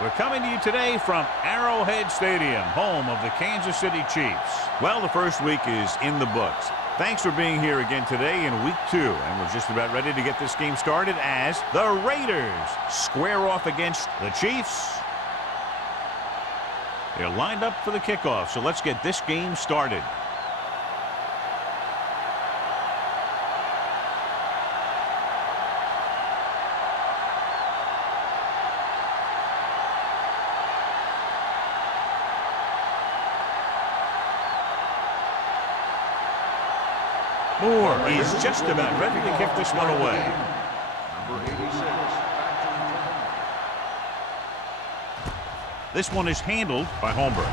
We're coming to you today from Arrowhead Stadium, home of the Kansas City Chiefs. Well, the first week is in the books. Thanks for being here again today in week 2. And we're just about ready to get this game started as the Raiders square off against the Chiefs. They're lined up for the kickoff, so let's get this game started. Moore is just about ready to kick this one away. Number 86. This one is handled by Holmberg.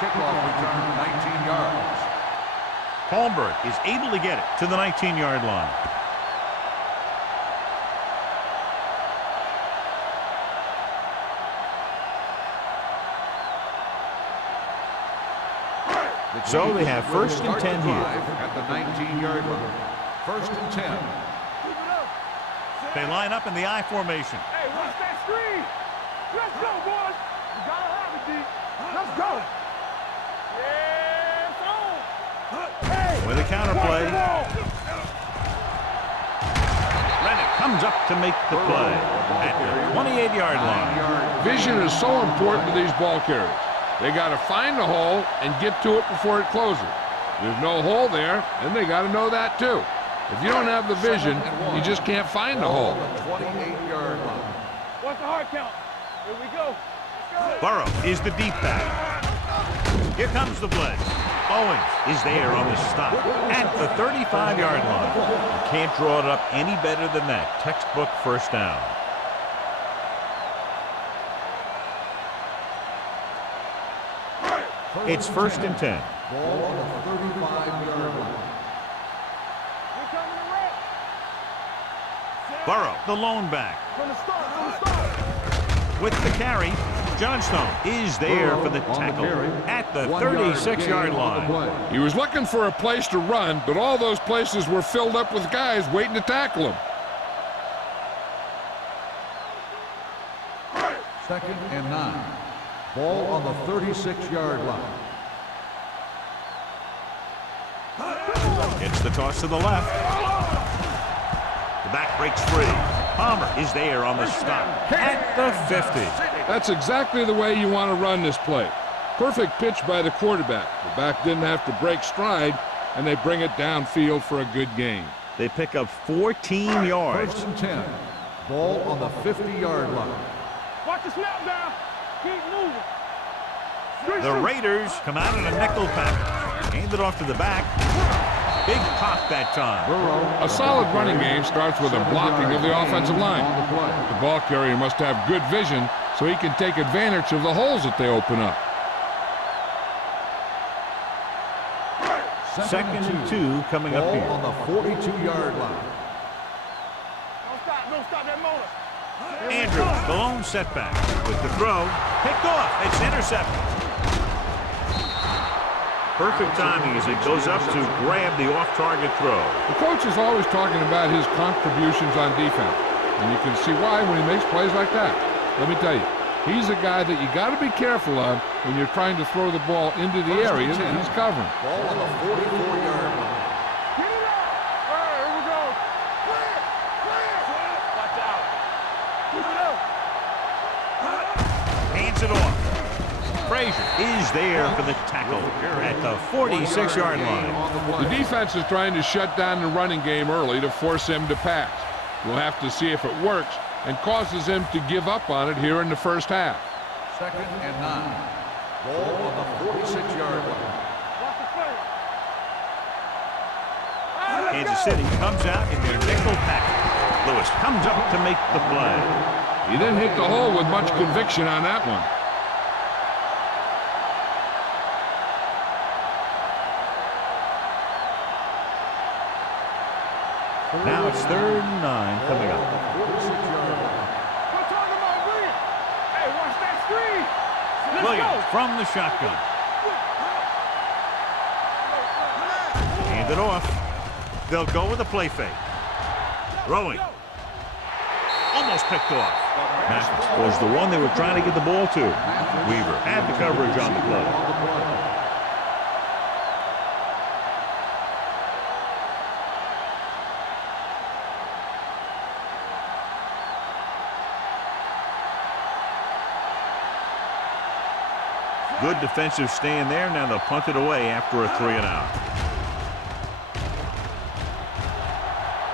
Kickoff return 19 yards. Holmberg is able to get it to the 19-yard line. So they have first and 10 here. At the 19-yard line. First and 10. They line up in the I formation. Hey, watch that screen. Let's go, boys. You gotta have it, D. Let's go. Yes, on. Hey, with a counterplay. Rennick comes up to make the play at the 28-yard line. Vision is so important to these ball carriers. They got to find the hole and get to it before it closes. There's no hole there, and they got to know that too. If you don't have the vision, you just can't find the hole. 28-yard line. What's the hard count? Here we go. Burrow is the deep back. Here comes the blitz. Owens is there on the stop at the 35-yard line. You can't draw it up any better than that. Textbook first down. It's first and 10. Ball on the 35-yard line. Here coming the red. Burrow, the lone back. From the start. With the carry, Johnstone is there for the tackle at the 36-yard line. He was looking for a place to run, but all those places were filled up with guys waiting to tackle him. Second and 9. Ball on the 36-yard line. It's the toss to the left. The back breaks free. Palmer is there on the stop at the 50. That's exactly the way you want to run this play. Perfect pitch by the quarterback. The back didn't have to break stride, and they bring it downfield for a good gain. They pick up 14 yards. First and 10. Ball on the 50-yard line. Watch the snap down. Keep moving. The Raiders come out in a nickel package. Hand it off to the back. Big pop that time. A solid running game starts with a blocking of the offensive line. The ball carrier must have good vision so he can take advantage of the holes that they open up. Second and 2 coming up here. On the 42-yard line. Don't stop that motor. Andrews, the lone setback. With the throw, picked off. It's intercepted. Perfect timing as it goes up to grab the off-target throw. The coach is always talking about his contributions on defense, and you can see why when he makes plays like that. Let me tell you, he's a guy that you got to be careful of when you're trying to throw the ball into the area that he's covering. Ball on the 44-yard line. Get it up. All right, here we go. Clear. Watch out. Keep it up. Hands it off. Frazier is there for the tackle at the 46-yard line. The defense is trying to shut down the running game early to force him to pass. We'll have to see if it works and causes him to give up on it here in the first half. Second and 9. Ball on the 46-yard line. Watch the play. Kansas City comes out in their nickel package. Lewis comes up to make the play. He didn't hit the hole with much conviction on that one. Now it's 3rd and 9 coming up. Hey, watch that screen. Williams from the shotgun. Hand it off. They'll go with a play fake. Throwing. Almost picked off. Mathis was the one they were trying to get the ball to. Weaver had the coverage on the play. Good defensive stand there. Now they'll punt it away after a 3-and-out.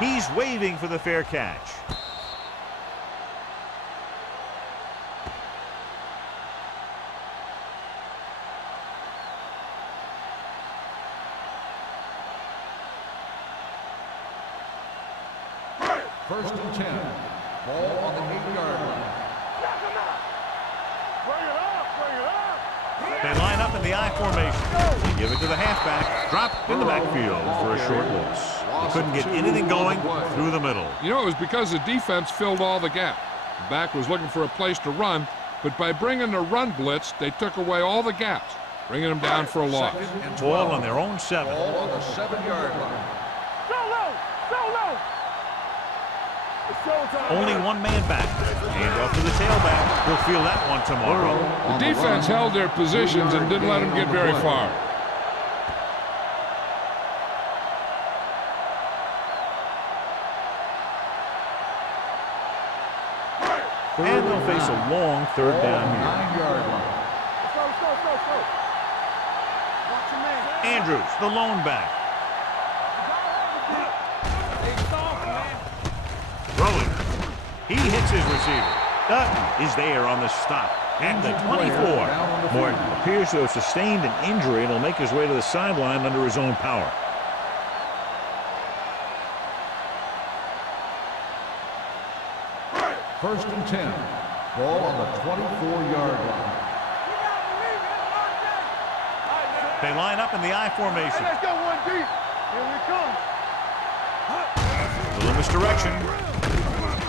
He's waving for the fair catch. First and 10. Ball on the 8-yard line. Bring it up, bring it up. They line up in the I formation. They give it to the halfback. Dropped in the backfield for a short loss. They couldn't get anything going through the middle. You know, it was because the defense filled all the gap. The back was looking for a place to run, but by bringing the run blitz, they took away all the gaps, bringing them down for a loss. Ball on their own 7. Ball on the 7-yard line. So low, so low. It's showtime. Only one man back. Hand off to the tailback. He'll feel that one tomorrow. The defense held their positions and didn't let them get very far. And they'll face a long 3rd down here. 9-yard line. Go. Watch your man. Andrews, the lone back. Hey, soft, man. Throwing. He hits his receiver. Dutton is there on the stop at the 24. Morton appears to have sustained an injury and will make his way to the sideline under his own power. First and 10. Ball on the 24-yard line. They line up in the I Hey, formation. let's go one deep. Here we come. Little misdirection.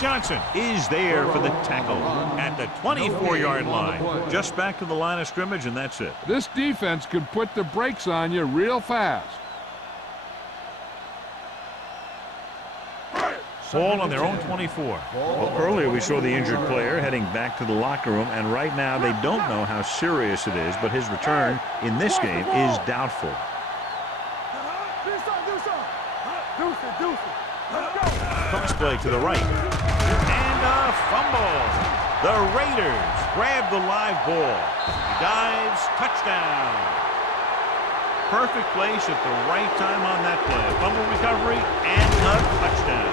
Johnson is there for the tackle at the 24-yard line. Just back to the line of scrimmage, and that's it. This defense could put the brakes on you real fast. Ball on their own 24. Well, earlier we saw the injured player heading back to the locker room, and right now they don't know how serious it is, but his return in this game is doubtful. Do some. Cross play to the right. And a fumble. The Raiders grab the live ball. He dives, touchdown. Perfect place at the right time on that play. Fumble recovery and a touchdown.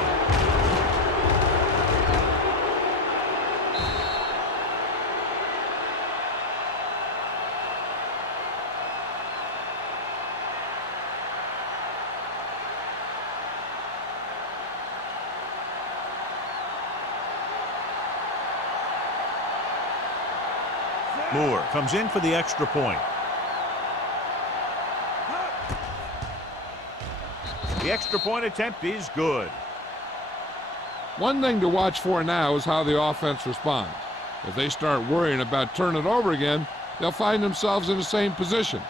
Moore comes in for the extra point. The extra point attempt is good. One thing to watch for now is how the offense responds. If they start worrying about turning it over again, they'll find themselves in the same position.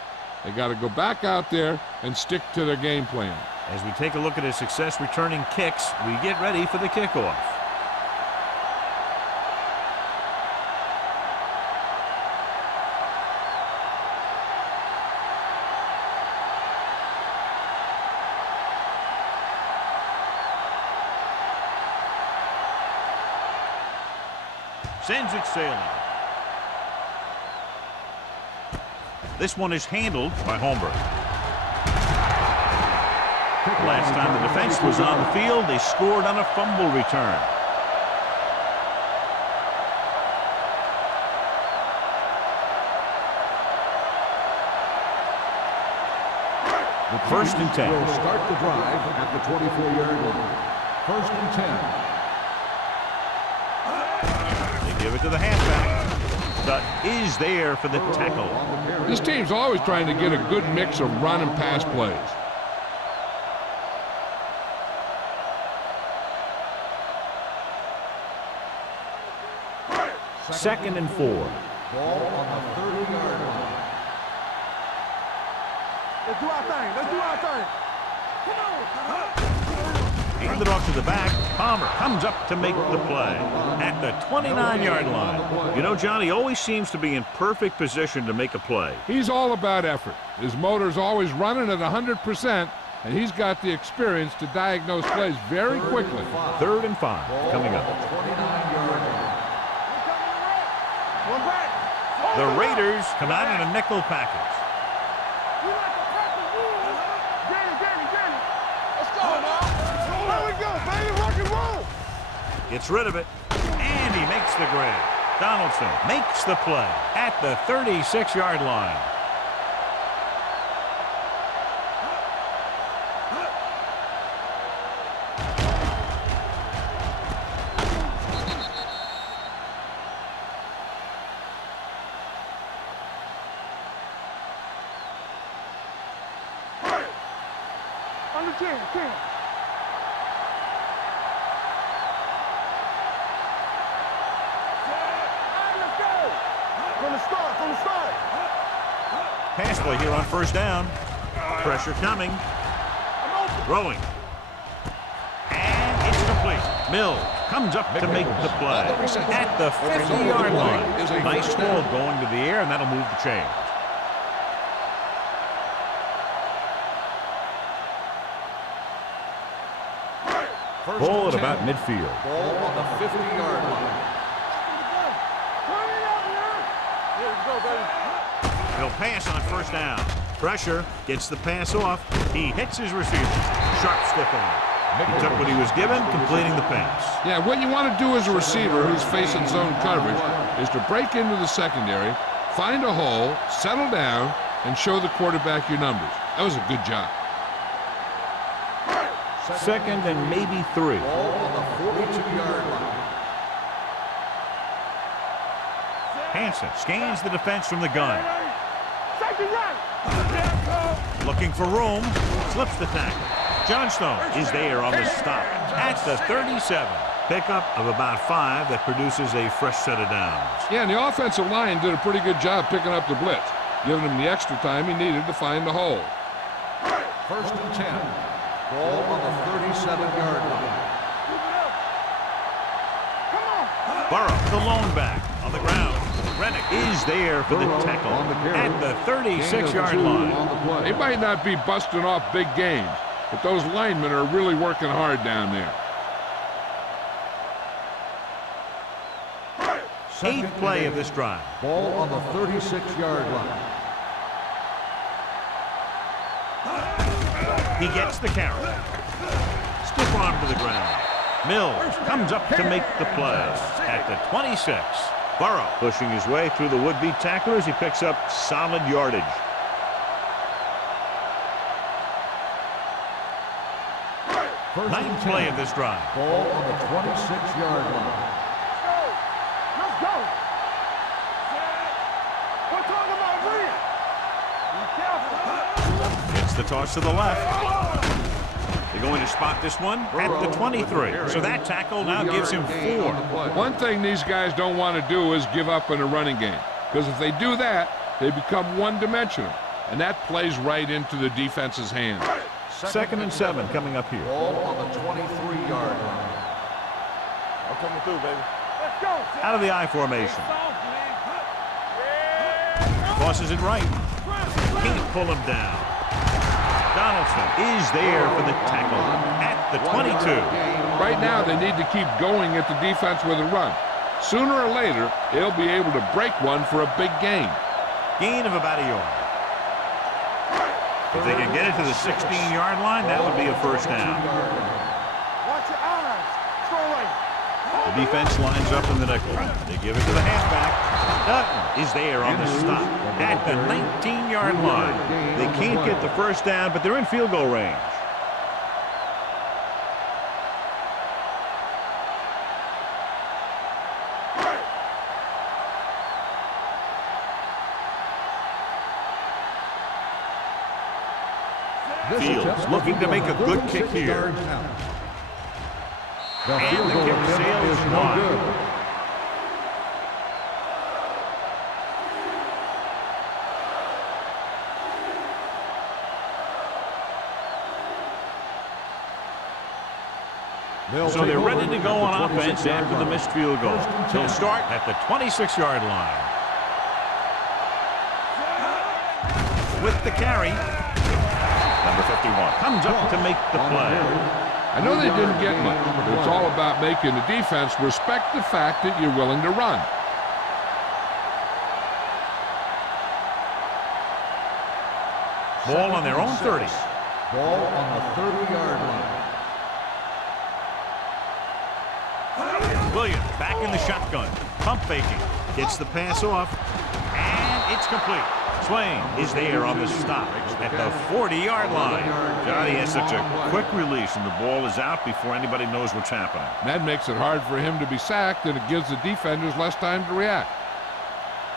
They got to go back out there and stick to their game plan. As we take a look at his success returning kicks, we get ready for the kickoff. Sends it sailing. This one is handled by Holmberg. Last time the defense was on the field, they scored on a fumble return. First and 10. Will start the drive at the 24-yard line. First and 10. They give it to the halfback. Dutton is there for the tackle. This team's always trying to get a good mix of run and pass plays. 2nd and 4. Ball on the 30-yard line. Let's do our thing. Let's do our thing. Come on. Handed off to the back. Palmer comes up to make the play at the 29-yard line. You know, John, he always seems to be in perfect position to make a play. He's all about effort. His motor's always running at 100%, and he's got the experience to diagnose plays very quickly. 3rd and 5 coming up. 29-yard line. One back. The Raiders come out in a nickel package. We like to practice rules. Danny. Let's go now. There we go, baby. Rock and roll. Gets rid of it, and he makes the grab. Donaldson makes the play at the 36-yard line. Under 10. Let's go. From the start. Pass play here on 1st down. Pressure coming. Throwing. And it's complete. Mills comes up to make the play at the 50-yard line. Nice ball going to the air, and that'll move the chains. Ball at about midfield. Ball on the 50-yard line. He'll pass on 1st down. Pressure, gets the pass off. He hits his receiver. Sharp stiff on. He took what he was given, completing the pass. Yeah, what you want to do as a receiver who's facing zone coverage is to break into the secondary, find a hole, settle down, and show the quarterback your numbers. That was a good job. 2nd and maybe 3. Ball on the 42-yard line. Hansen scans the defense from the gun. Safety right. Looking for room. Slips the tackle. Johnstone is there on the stop at the 37. Pickup of about 5 that produces a fresh set of downs. Yeah, and the offensive line did a pretty good job picking up the blitz, giving him the extra time he needed to find the hole. 1st and 10. Ball on the 37-yard line. Burrow, the lone back on the ground. Rennick is there for the tackle at the 36-yard line. They might not be busting off big games, but those linemen are really working hard down there. 8th play of this drive. Ball on the 36-yard line. He gets the carry. Stiff arm to the ground. Mills comes up to make the play at the 26. Burrow pushing his way through the would-be tacklers. He picks up solid yardage. Ninth play of this drive. Ball on the 26-yard line. Let's go. We're talking about real. Be careful. It's the toss to the left. They're going to spot this one at the 23. So that tackle now gives him 4. One thing these guys don't want to do is give up in a running game, because if they do that, they become one-dimensional, and that plays right into the defense's hands. 2nd and 7 coming up here. Ball on the 23-yard line. I'm coming through, baby. Let's go. Out of the I formation. Tosses it right. Can't pull him down. Donaldson is there for the tackle at the 22. Right now, they need to keep going at the defense with a run. Sooner or later, they'll be able to break one for a big gain. Gain of about a yard. If they can get it to the 16-yard line, that would be a 1st down. Watch your eyes. Throw right. The defense lines up in the nickel. They give it to the halfback. Dutton is there on the stop at the 19-yard line. They can't get the 1st down, but they're in field goal range. Fields looking to make a good kick here. And the kick sails wide. So they're ready to go on offense after the missed field goal. They'll start at the 26-yard line. With the carry, number 51 comes up to make the play. I know they didn't get much, but it's all about making the defense respect the fact that you're willing to run. Ball on their own 30. Ball on the 30-yard line. Williams back in the shotgun. Pump faking. Gets the pass off. And it's complete. Swain is there on the stop at the 40-yard line. God, he has such a quick release, and the ball is out before anybody knows what's happening. That makes it hard for him to be sacked, and it gives the defenders less time to react.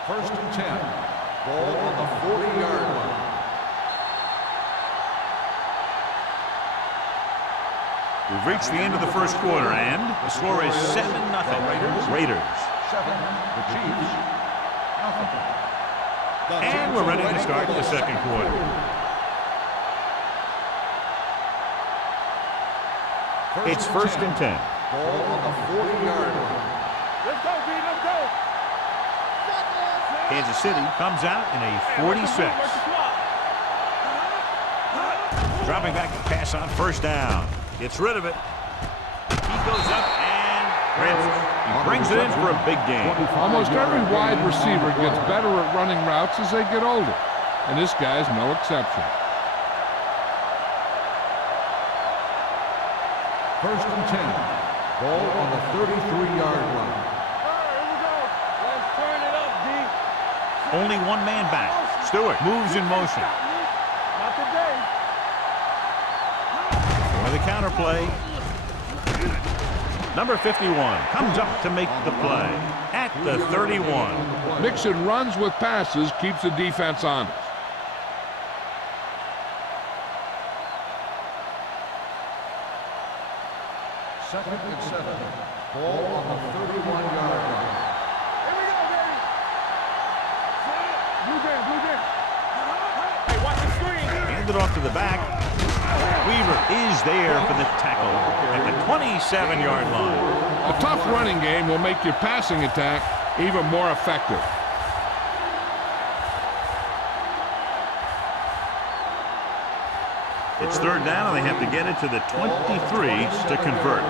1st and 10. Ball on the 40-yard line. We've reached the end of the first quarter, and the score is 7-0. Raiders. 7. The Chiefs. Nothing. And we're ready to start the second quarter. It's 1st and 10. Ball on the 40-yard line. Let's go, B. Let's go. Kansas City comes out in a 46. Dropping back to pass on 1st down. Gets rid of it. He goes up and grabs it. He brings it in for a big game. Almost every wide receiver gets better at running routes as they get older, and this guy's no exception. 1st and 10. Ball on the 33-yard line. Here we go. Let's turn it up, D. Only one man back. Stewart moves in motion. Not today. For the counter play. Number 51 comes up to make the play at the 31. Mixing runs with passes keeps the defense honest. 2nd and 7. Ball on the 31-yard line. Here we go, baby. Blue jam, blue jam. Hey, watch the screen. Handed off to the back. Weaver is there for the tackle at the 27-yard line. A tough running game will make your passing attack even more effective. It's 3rd down, and they have to get it to the 23 to convert.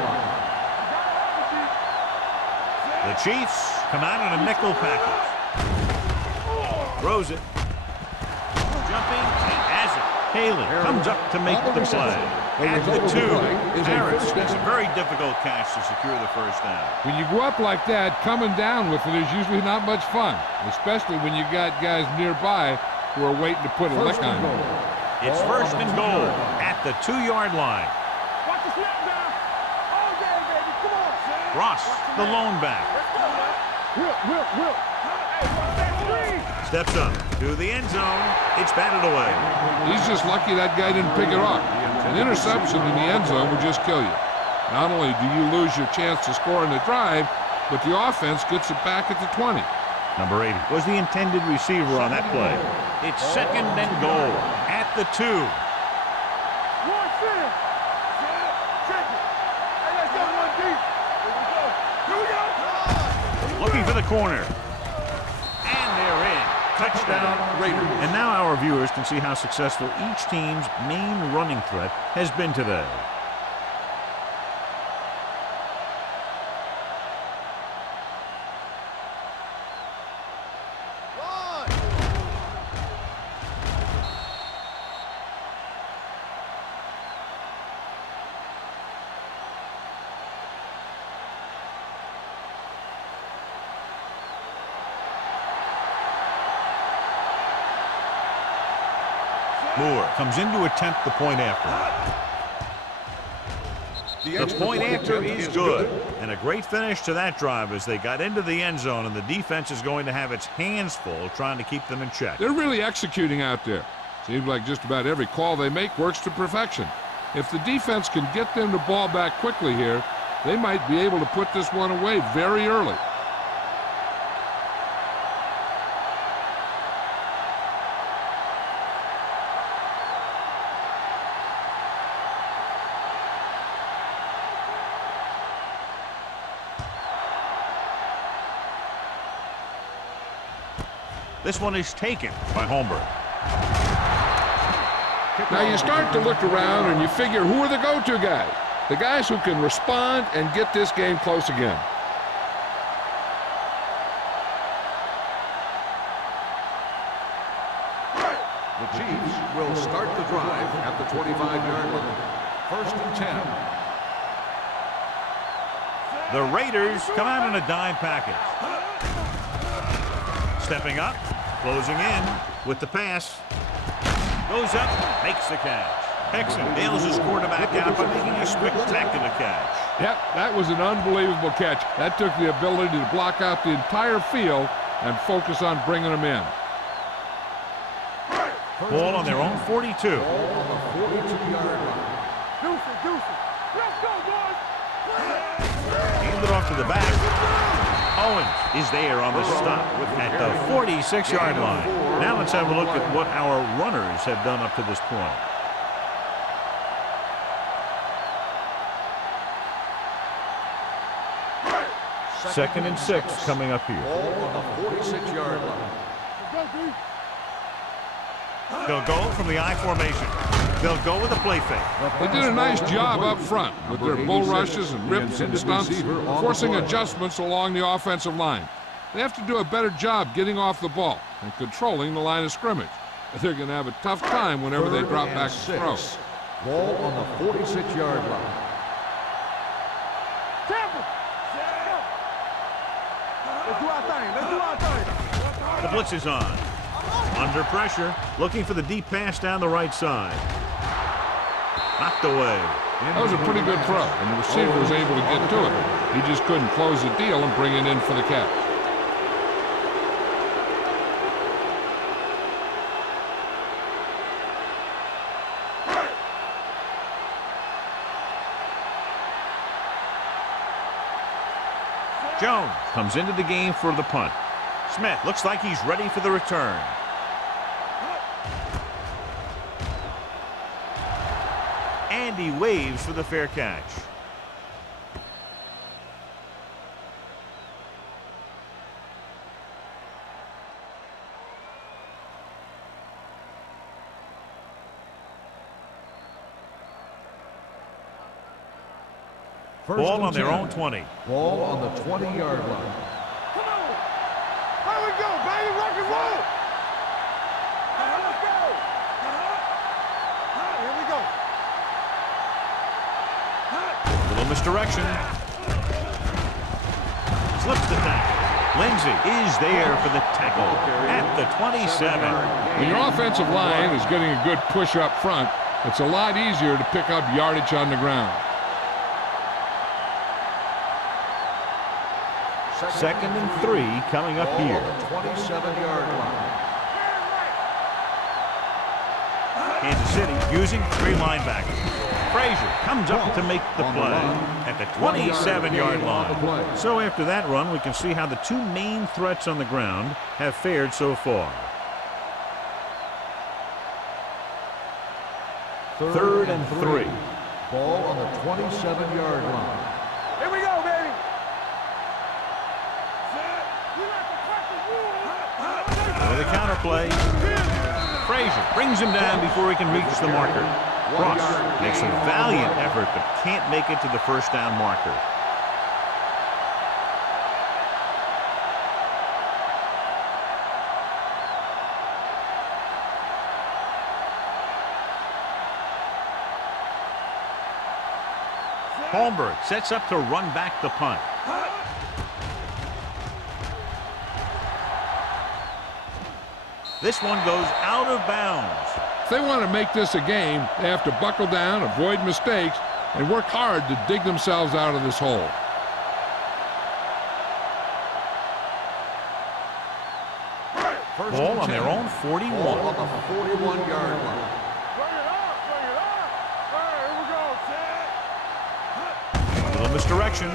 The Chiefs come out in a nickel package. Throws it. Jumping and has it. Haley comes up to make the play. At the 2, Harris makes a very difficult catch to secure the 1st down. When you go up like that, coming down with it is usually not much fun, especially when you got guys nearby who are waiting to put a lick on you. It's 1st and goal at the 2-yard line. Watch the snap down. All day, baby. Come on. Ross, the lone back. Will. Hey, watch that screen. Steps up to the end zone. It's batted away. He's just lucky that guy didn't pick it off. An interception in the end zone will just kill you. Not only do you lose your chance to score in the drive, but the offense gets it back at the 20. Number 80 was the intended receiver on that play. It's 2nd and goal at the 2. One center. Check it. Hey, let's go one deep. Here we go. Looking for the corner. And they're in. Touchdown, Raiders. And now our viewers can see how successful each team's main running threat has been today. Moore comes in to attempt the point after. The point after is good. And a great finish to that drive as they got into the end zone, and the defense is going to have its hands full trying to keep them in check. They're really executing out there. Seems like just about every call they make works to perfection. If the defense can get them the ball back quickly here, they might be able to put this one away very early. This one is taken by Holmberg. Now you start to look around and you figure, who are the go-to guys? The guys who can respond and get this game close again. The Chiefs will start the drive at the 25-yard line. 1st and 10. The Raiders come out in a dime package. Stepping up, closing in with the pass. Goes up, makes the catch. Hexon nails his quarterback out by making a spectacular catch. Yep, that was an unbelievable catch. That took the ability to block out the entire field and focus on bringing them in. Ball on their own 42. Ball on the 42-yard line. Deuce. Let's go, boys. Hand it off to the back. Owens is there on the stop at the 46-yard line. Now let's have a look at what our runners have done up to this point. Second and 6 coming up here. Ball on the 46-yard line. They'll go from the I formation. They'll go with a play fake. They did a nice job up front with their bull rushes and rips and stunts, forcing adjustments along the offensive line. They have to do a better job getting off the ball and controlling the line of scrimmage. They're going to have a tough time whenever they drop back to throw. Ball on the 46-yard line. Let's do our thing. The blitz is on. Under pressure, looking for the deep pass down the right side. Knocked away. That was a pretty good throw, and the receiver was able to get to it. He just couldn't close the deal and bring it in for the catch. Jones comes into the game for the punt. Smith looks like he's ready for the return. And he waves for the fair catch. Ball on their own 20. Ball on the 20-yard line. Come on. Here we go, baby. Rock and roll. Let's go. Here we go. Little misdirection. Slips the tackle. Lindsey is there for the tackle at the 27. When your offensive line is getting a good push up front, it's a lot easier to pick up yardage on the ground. Second and 3 coming up here. 27-yard line. Kansas City using 3 linebackers. Frazier comes up to make the play at the 27-yard line. So after that run, we can see how the 2 main threats on the ground have fared so far. Third and 3. Ball on the 27-yard line. Here we go, baby. With a counter play. Frazier brings him down before he can reach the marker. Ross makes a valiant effort but can't make it to the first down marker. Holmberg sets up to run back the punt. This one goes out of bounds. If they want to make this a game, they have to buckle down, avoid mistakes, and work hard to dig themselves out of this hole. Ball on their own 41. Ball on the 41-yard line. Bring it up. All right, here we go, Ted. Little misdirection.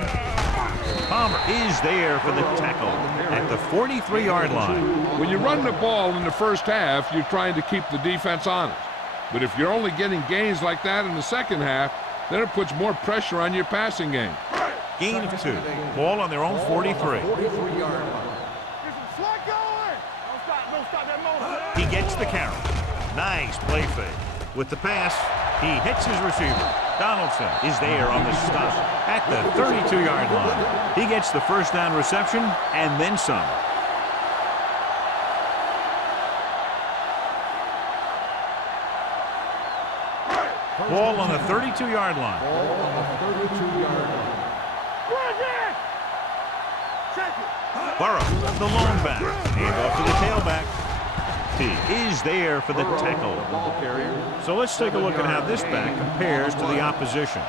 Palmer is there for the tackle at the 43-yard line. When you run the ball in the first half, you're trying to keep the defense honest. But if you're only getting gains like that in the second half, then it puts more pressure on your passing game. Gain of 2. Ball on their own 43. 43-yard line. Get some slack going. Don't stop. stop that motor. He gets the carry. Nice play fake. With the pass, he hits his receiver. Donaldson is there on the stop at the 32-yard line. He gets the first down reception and then some. Ball on the 32-yard line. Ball on the 32-yard line. Burrow, the lone back. Hand off to the tailback. He is there for the tackle. Ball carrier. So let's take a look at how this back compares to the opposition.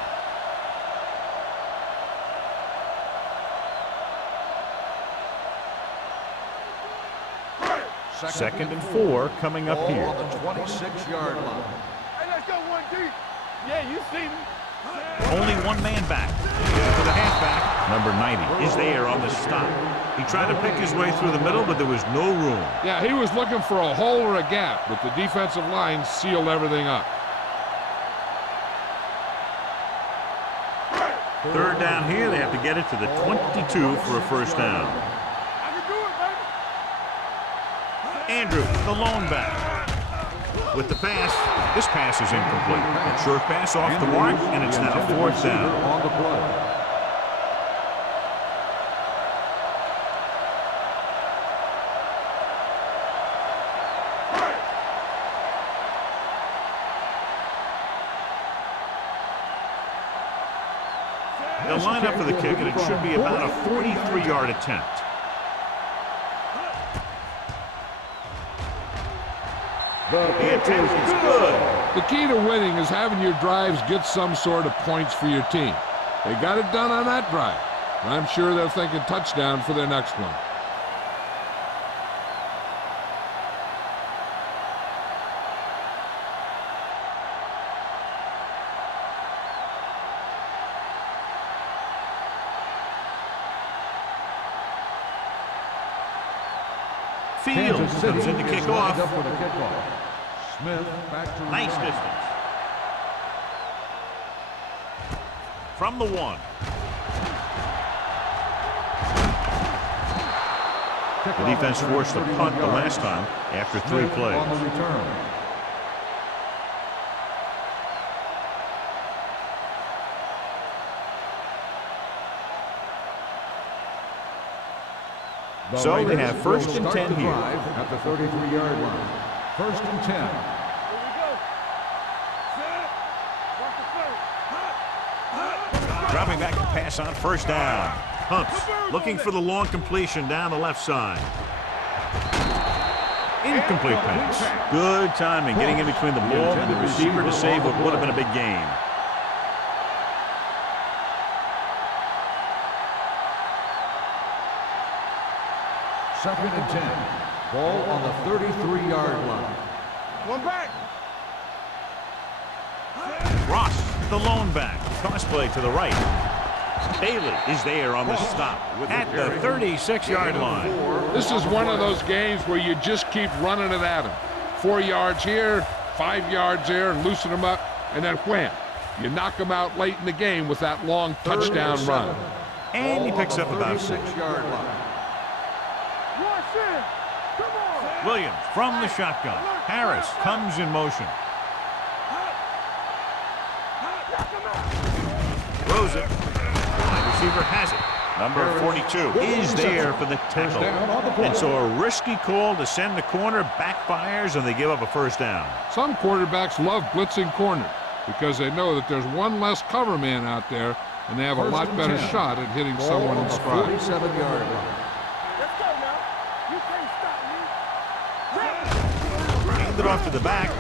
Second and 4 coming up here. Ball on the 26-yard line. Hey, let's go one deep. Yeah, you see me. Only one man back. To the halfback, number 90, is there on the stop. He tried to pick his way through the middle, but there was no room. Yeah, he was looking for a hole or a gap, but the defensive line sealed everything up. Third down here, they have to get it to the 22 for a first down. I can do it, baby. Andrew, the lone back. With the pass, this pass is incomplete. A short pass off the mark, and it's now fourth down. On the play. They'll line up for the kick, and it should be about a 43-yard attempt. The attempt is good. The key to winning is having your drives get some sort of points for your team. They got it done on that drive. And I'm sure they're thinking touchdown for their next one. Fields comes in to kick off. Up for the kickoff. Smith back to Nice distance. From the 1. The defense forced a punt the last time after 3 plays. On the return. So they have first and 10 here. At the 33-yard line. First and 10. Here we go. Set. Watch the first. Dropping back to pass on first down. Humps looking for the long completion down the left side. Incomplete pass. Good timing getting in between the ball and the receiver to save what would have been a big gain. Second and 10. Ball on the 33-yard line. One back. Ross, the lone back. Toss play to the right. Bailey is there on the stop at the 36-yard line. This is one of those games where you just keep running it at them. 4 yards here, 5 yards there, loosen them up, and then wham. You knock them out late in the game with that long touchdown run. And he picks up about 36-yard line. Watch it. Come on. Williams from the shotgun. Harris comes in motion. Throws it. Wide receiver has it. Number 42 is there for the tackle. And so a risky call to send the corner backfires, and they give up a first down. Some quarterbacks love blitzing corners because they know that there's one less cover man out there, and they have a lot better shot at hitting someone in stride. 47-yard line. Let's go now. You can't stop me. Hand it off to the back.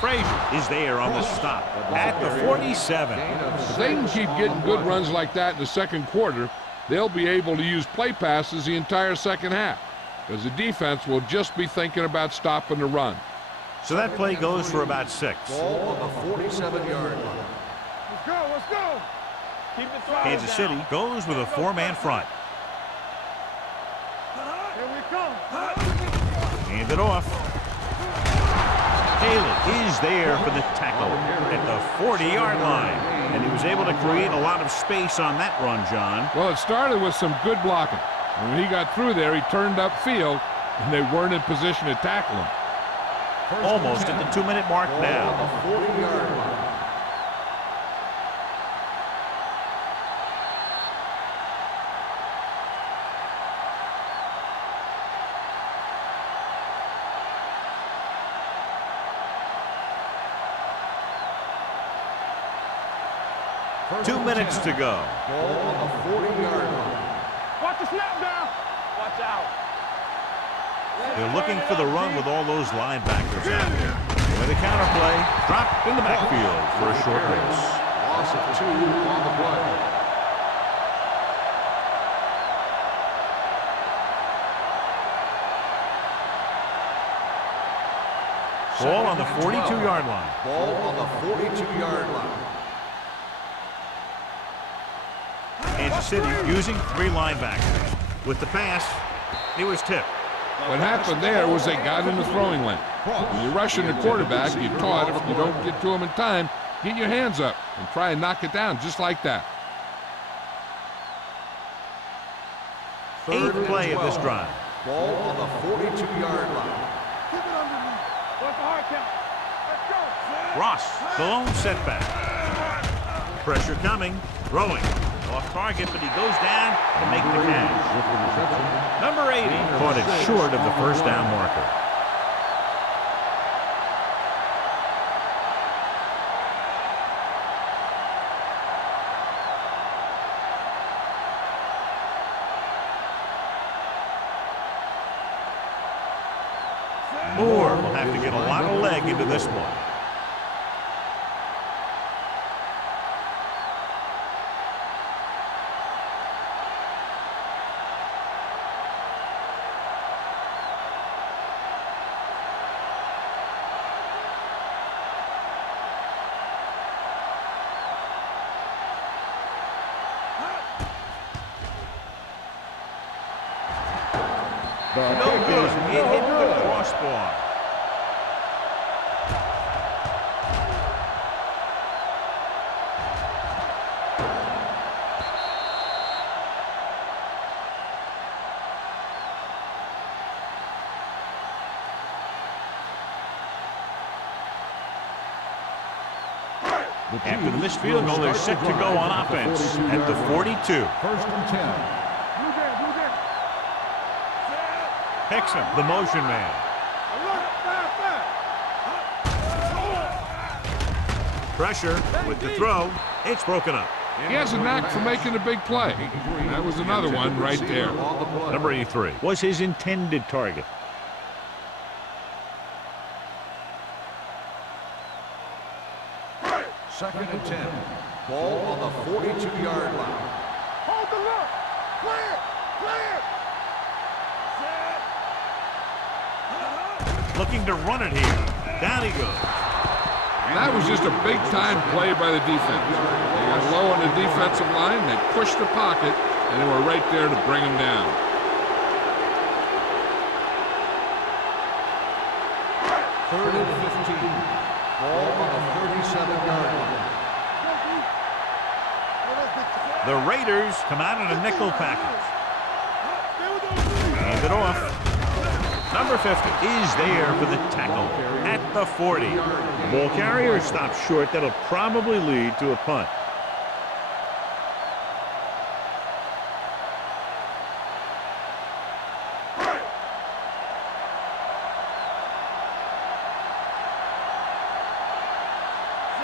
Frazier is there on the stop at the 47. If they can keep getting good runs like that in the second quarter, they'll be able to use play passes the entire second half because the defense will just be thinking about stopping the run. So that play goes for about 6. Ball on the 47-yard line. Let's go. Let's go. Keep the throttle Kansas down. City goes with a 4-man front. Here we come. Hand it off. Haley is there for the tackle at the 40-yard line. And he was able to create a lot of space on that run, John. Well, it started with some good blocking. And when he got through there, he turned upfield and they weren't in position to tackle him. Almost at the 2-minute mark now. On the 40-yard line. First 2 minutes to go. Ball on the 40-yard line. Watch the snap down. Watch out. They're looking for the run with all those linebackers out there. With a counter play, dropped in the backfield for a short race. Loss of 2 on the play. Ball on the 42-yard line. Ball on the 42-yard line. Kansas City using 3 linebackers. With the pass, it was tipped. What happened there was they got in the throwing lane. When you're rushing the quarterback, you're taught if you don't get to him in time, get your hands up and try and knock it down just like that. 8th play of this drive. Ball on the 42-yard line. Keep it underneath. What's the hard count? Let's go. Ross, the lone setback. Pressure coming, throwing. Off target, but he goes down to make the catch. Number 80 caught it short of the first down marker. Moore will have to get a lot of leg into this one. No good. It hit the crossbar. After the missed field goal, they're set to go on offense at the 42. First and 10. Hexham, the motion man. Pressure with the throw. It's broken up. He has a knack for making a big play. That was another one right there. Number 83 was his intended target. Second and 10. Ball on the 42-yard line. Hold the look. Clear. Clear. Looking to run it here. Down he goes. That was just a big-time play by the defense. They got low on the defensive line, they pushed the pocket, and they were right there to bring him down. Third and 15. Ball on the 37-yard line. The Raiders come out in a nickel package. Hand it off. Number 50 is there for the tackle at the 40. The ball carrier stops short. That'll probably lead to a punt.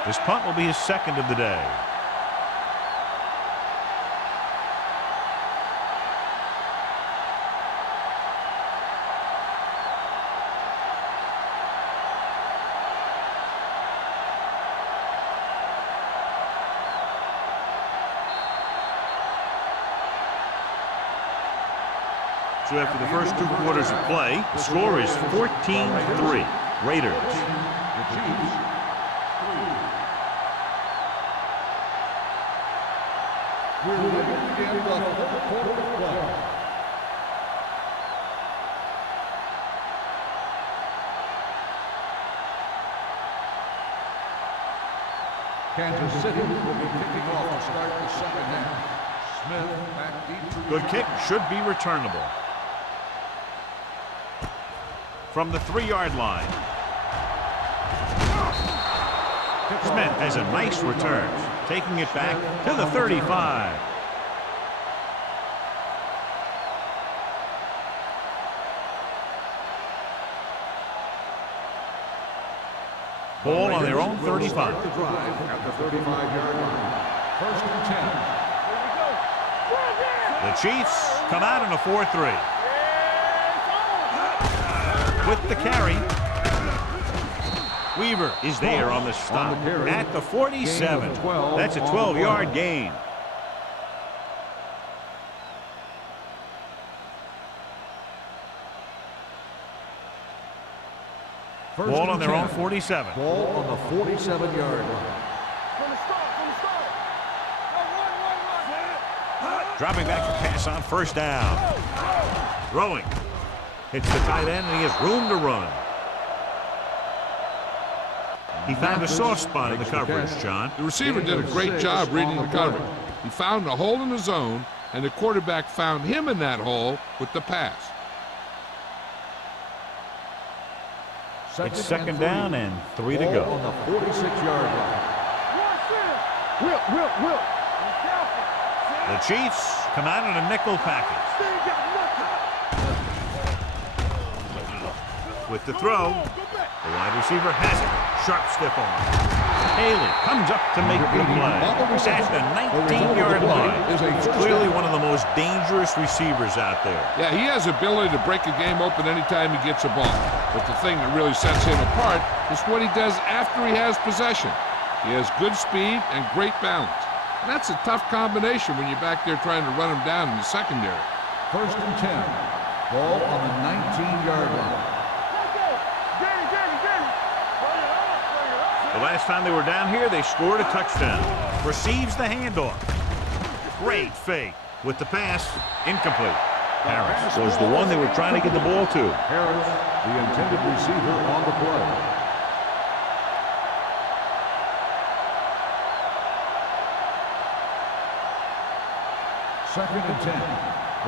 This punt will be his second of the day. So after the first 2 quarters of play, the score is 14-3. Raiders. We're ready to begin the fourth quarter of play. Kansas City will be kicking off to start the second half. Smith back deep. Good kick, should be returnable. from the 3-yard line. Smith has a nice return, taking it back to the 35. Ball on their own 35. The drive at the 35-yard line. First and 10. The Chiefs come out in a 4-3. With the carry, Weaver is there on the stop at the 47. That's a 12-yard gain. Ball on their own 47. Ball on the 47-yard line. Dropping back to pass on first down. Throwing. Hits the tight end, and he has room to run. He found a soft spot in the coverage, John. The receiver did a great job reading the coverage. He found a hole in the zone, and the quarterback found him in that hole with the pass. It's second down and 3 to go. On the 46-yard line. The Chiefs come out in a nickel package. With the throw, the wide receiver has it. Sharp stiff arm. Haley comes up to make the play. At the 19-yard line. He's clearly one of the most dangerous receivers out there. Yeah, he has the ability to break a game open anytime he gets a ball. But the thing that really sets him apart is what he does after he has possession. He has good speed and great balance. And that's a tough combination when you're back there trying to run him down in the secondary. First and 10. Ball on the 19-yard line. The last time they were down here, they scored a touchdown. Receives the handoff. Great fake with the pass. Incomplete. Harris was the one they were trying to get the ball to. Harris, the intended receiver on the play. Second and 10.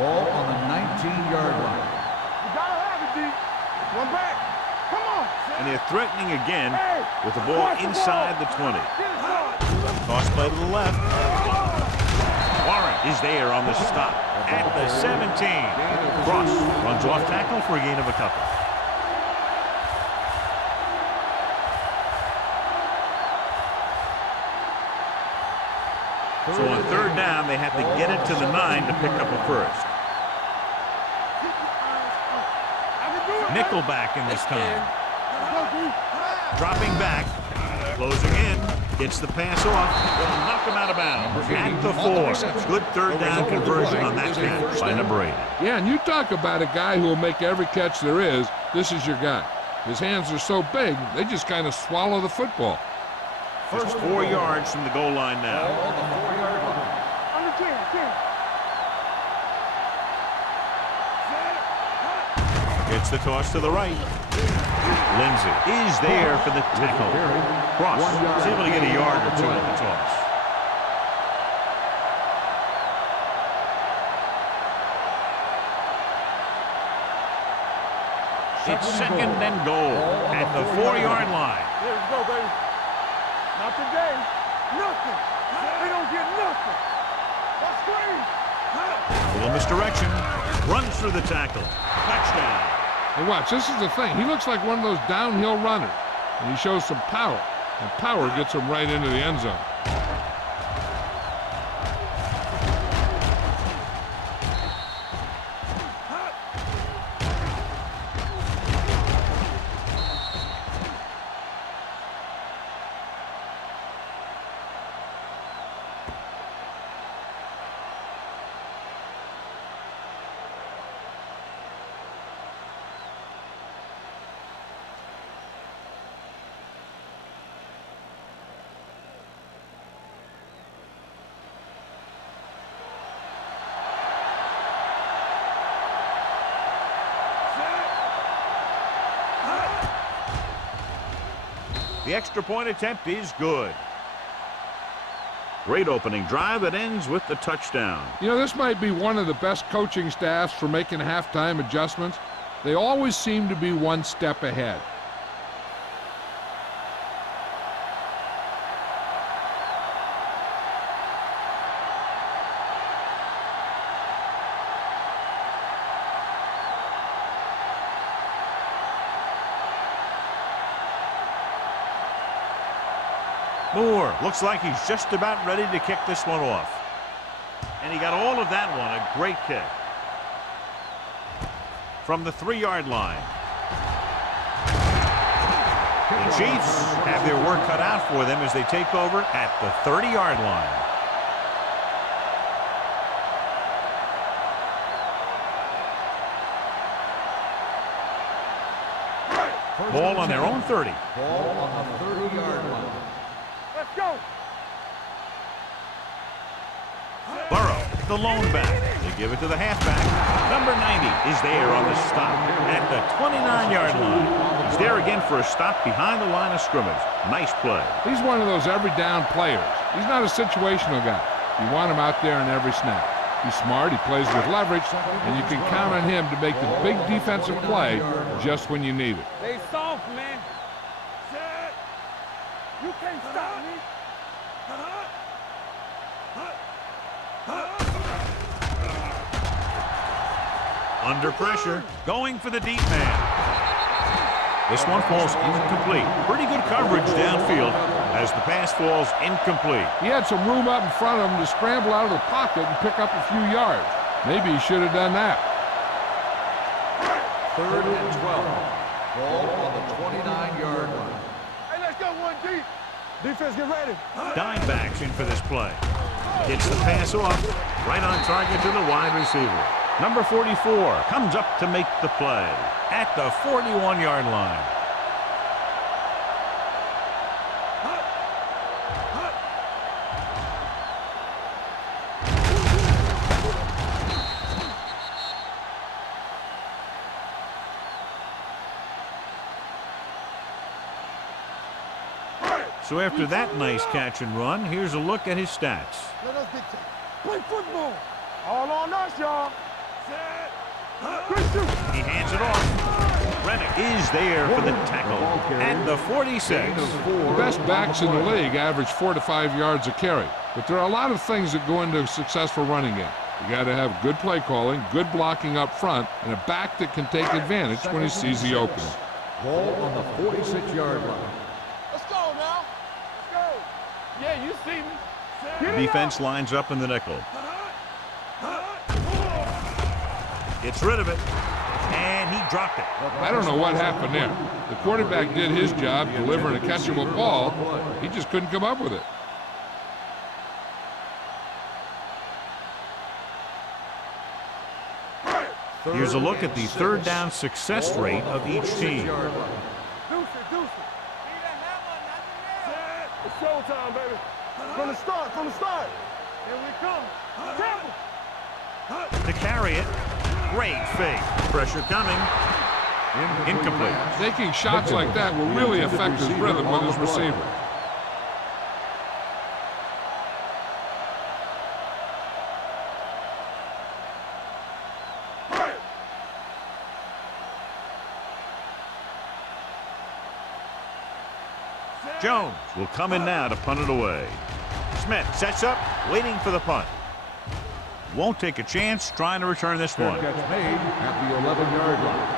Ball on the 19-yard line. You gotta have it, D. One back. Come on. And they're threatening again with the ball inside the 20. Toss play to the left. Warren is there on the stop at the 17. Cross runs off tackle for a gain of a couple. So on third down, they have to get it to the 9 to pick up a first. Nickelback in this time. Dropping back, closing in, gets the pass off, will knock him out of bounds at the 4. Good third down conversion on that catch by number 8. Yeah, and you talk about a guy who will make every catch there is. This is your guy. His hands are so big, they just kind of swallow the football. Just 4 yards from the goal line now. On the 4-yard line. Under 10. It's the toss to the right. Lindsey is there for the tackle. Cross is able to get a yard or two on the toss. It's second and goal at the 4-yard line. There we go, baby. Not today. Nothing. They don't get nothing. That's crazy. A little misdirection. Runs through the tackle. Touchdown. And watch, this is the thing. He looks like one of those downhill runners, and he shows some power, and power gets him right into the end zone. The extra point attempt is good. Great opening drive that ends with the touchdown. You know, this might be one of the best coaching staffs for making halftime adjustments. They always seem to be one step ahead. Moore looks like he's just about ready to kick this one off. And he got all of that one. A great kick. From the 3-yard line. The Chiefs have their work cut out for them as they take over at the 30-yard line. Ball on their own 30. Ball on the 30-yard line. Let's go. Burrow, the lone back. They give it to the halfback. Number 90 is there on the stop at the 29-yard line. He's there again for a stop behind the line of scrimmage. Nice play. He's one of those every down players. He's not a situational guy. You want him out there in every snap. He's smart, he plays with leverage, and you can count on him to make the big defensive play just when you need it. Stay soft, man. Set. You can't stop me. Under pressure, going for the deep man. This one falls incomplete. Pretty good coverage downfield as the pass falls incomplete. He had some room up in front of him to scramble out of the pocket and pick up a few yards. Maybe he should have done that. 3rd and 12. Ball on the 29-yard line. Hey, let's go one deep. Defense, get ready. Dime backs in for this play. Gets the pass off, right on target to the wide receiver. Number 44 comes up to make the play at the 41-yard line. So after that nice catch and run, here's a look at his stats. Let us dictate. Play football. All on us, y'all. He hands it off. Rennick is there for the tackle at the 46. The best backs in the league average 4 to 5 yards a carry. But there are a lot of things that go into a successful running game. You got to have good play calling, good blocking up front, and a back that can take advantage when he sees the opening. Ball on the 46-yard line. Let's go now. Let's go. Yeah, you see me. The defense lines up in the nickel. Gets rid of it, and he dropped it. I don't know what happened there. The quarterback did his job delivering a catchable ball. He just couldn't come up with it. Here's a look at the 3rd down success rate of each team. It's showtime, baby. From the start. Here we come. Careful. To carry it, great fake. Pressure coming. Incomplete. Taking shots like that will really affect his rhythm with his receiver. Jones will come in now to punt it away. Smith sets up, waiting for the punt. Won't take a chance trying to return this one. Catch made at the 11-yard line.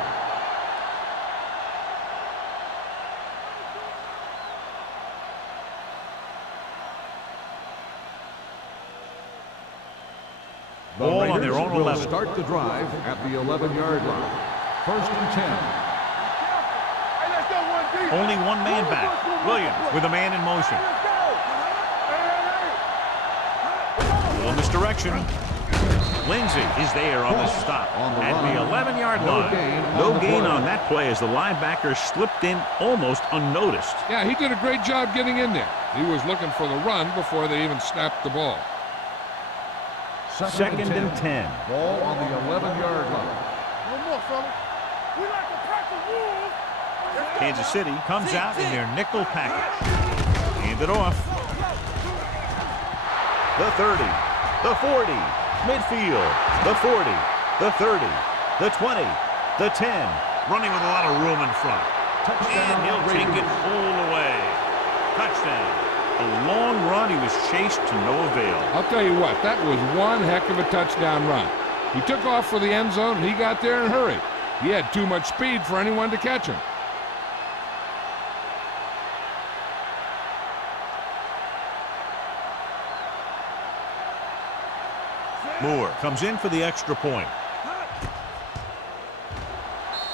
Ball on their own 11. Will start the drive at the 11-yard line. 1st and 10. Hey, let's go one deep. Only one man back. Williams with a man in motion. Ball misdirection. Lindsey is there on the stop at the 11-yard line. No gain on that play as the linebacker slipped in almost unnoticed. Yeah, he did a great job getting in there. He was looking for the run before they even snapped the ball. 2nd and 10. Ball on the 11-yard line. No more, fella. We like to practice rules. Kansas City comes out in their nickel package. Hand it off. The 30, the 40, midfield, the 40, the 30, the 20, The 10, running with a lot of room in front. And he'll take it all the way. Touchdown. A long run. He was chased to no avail. I'll tell you what, that was one heck of a touchdown run. He took off for the end zone, and he got there in a hurry. He had too much speed for anyone to catch him. Moore comes in for the extra point.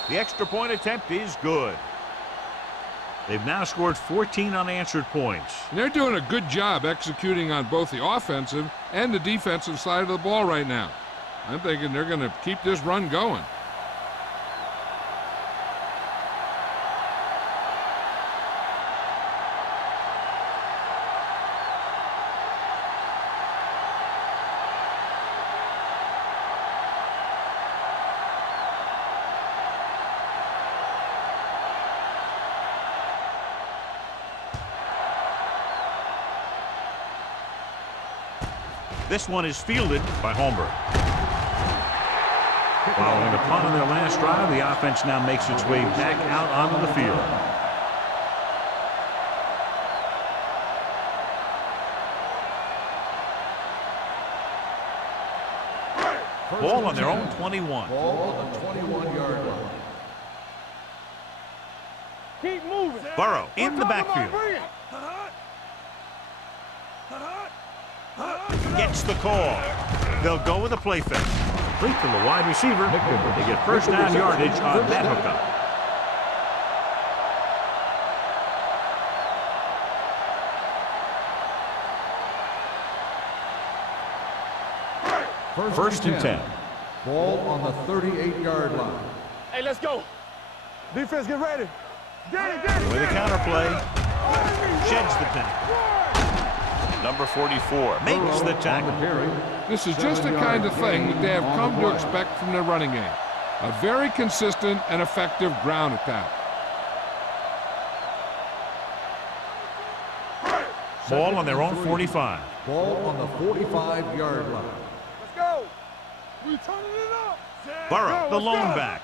The extra point attempt is good. They've now scored 14 unanswered points. And they're doing a good job executing on both the offensive and the defensive side of the ball right now. I'm thinking they're going to keep this run going. This one is fielded by Holmberg. Following a punt on their last drive, the offense now makes its way back out onto the field. Ball on their own 21. Ball on the 21-yard line. Keep moving. Burrow in the backfield. Gets the call. They'll go with a play fake. Complete to the wide receiver. They get first down yardage on that hookup. First and 10. Ball on the 38-yard line. Hey, let's go. Defense, get ready. Get it. With a counterplay, sheds the penalty. Number 44 makes the tackle. This is just the kind of thing that they have come to expect from their running game. A very consistent and effective ground attack. Ball on their own 45. Ball on the 45-yard line. Let's go. We turning it up. Burrow, the lone back.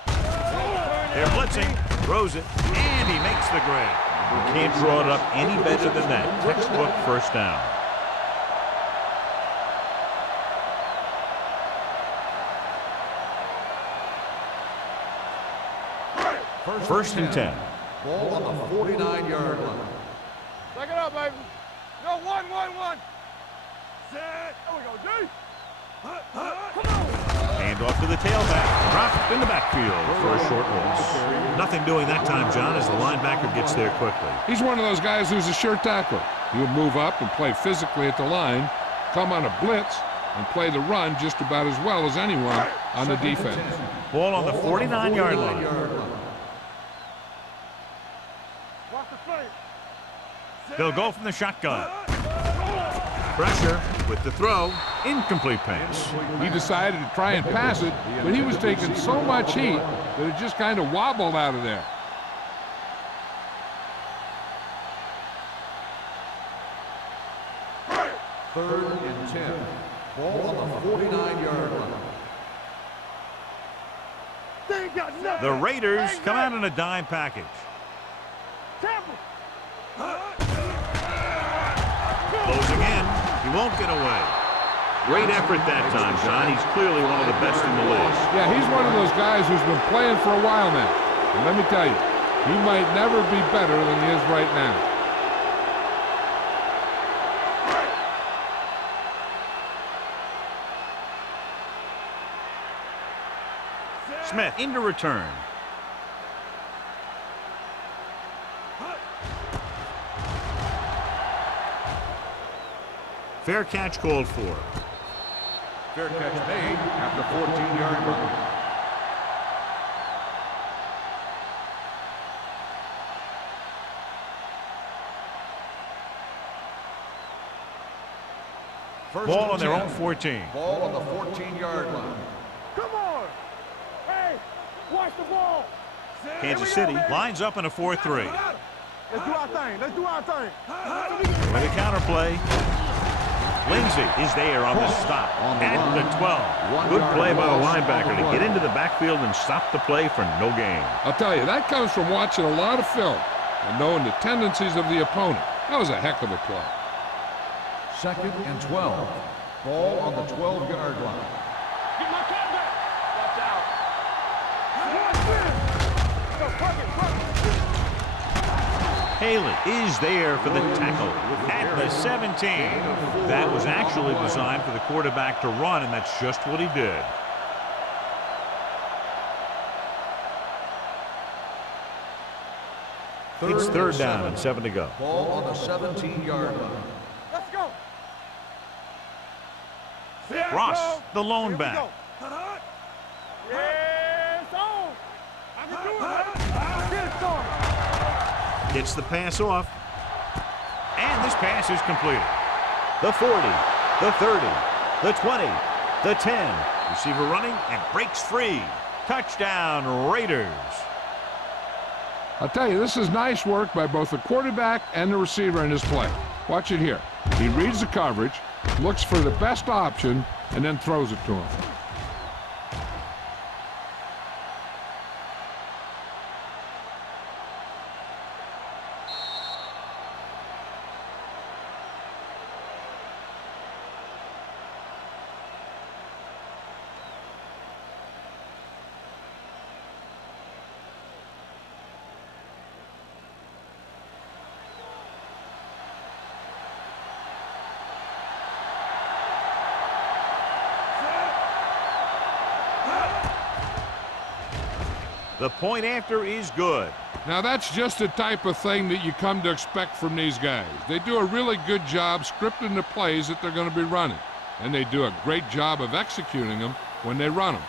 They're blitzing, throws it, and he makes the grab. You can't draw it up any better than that. Textbook first down. First and 10. Ball on the 49-yard line. Back it up, baby. Go, one. Set. There we go, D. Come on. Hand off to the tailback. Dropped in the backfield for a short loss. Nothing doing that time, John, as the linebacker gets there quickly. He's one of those guys who's a sure tackler. He'll move up and play physically at the line, come on a blitz, and play the run just about as well as anyone on the defense. Ball on the 49-yard line. Watch the flank. They'll go from the shotgun. Pressure with the throw. Incomplete pass. He decided to try and pass it, but he was taking so much heat that it just kind of wobbled out of there. Third and 10. Ball on the 49-yard line. They ain't got nothing. The Raiders come out in a dime package. Tampa. Closing in. He won't get away. Great effort that time, John. He's clearly one of the best in the league. Yeah, he's one of those guys who's been playing for a while now. And let me tell you, he might never be better than he is right now. Smith into return. Fair catch called for. Fair catch made at the 14-yard line. Ball on their own 14. Ball on the 14-yard line. Come on. Hey, watch the ball. Kansas City lines up in a 4-3. Let's do our thing. With a counterplay. Lindsey is there on the stop at the 12. Good play by the linebacker to get into the backfield and stop the play for no gain. I'll tell you, that comes from watching a lot of film and knowing the tendencies of the opponent. That was a heck of a play. 2nd and 12. Ball on the 12-yard line. Get my cat back. Watch out. Haley is there for the tackle at the 17. That was actually designed for the quarterback to run, and that's just what he did. It's 3rd down and 7 to go. Ball on the 17-yard line. Let's go. Ross, the lone back. Yeah, it's on. I can do it. Get it started. Gets the pass off. And this pass is completed. The 40, the 30, the 20, the 10. Receiver running and breaks free. Touchdown, Raiders. I'll tell you, this is nice work by both the quarterback and the receiver in this play. Watch it here. He reads the coverage, looks for the best option, and then throws it to him. The point after is good. Now that's just the type of thing that you come to expect from these guys. They do a really good job scripting the plays that they're going to be running, and they do a great job of executing them when they run them.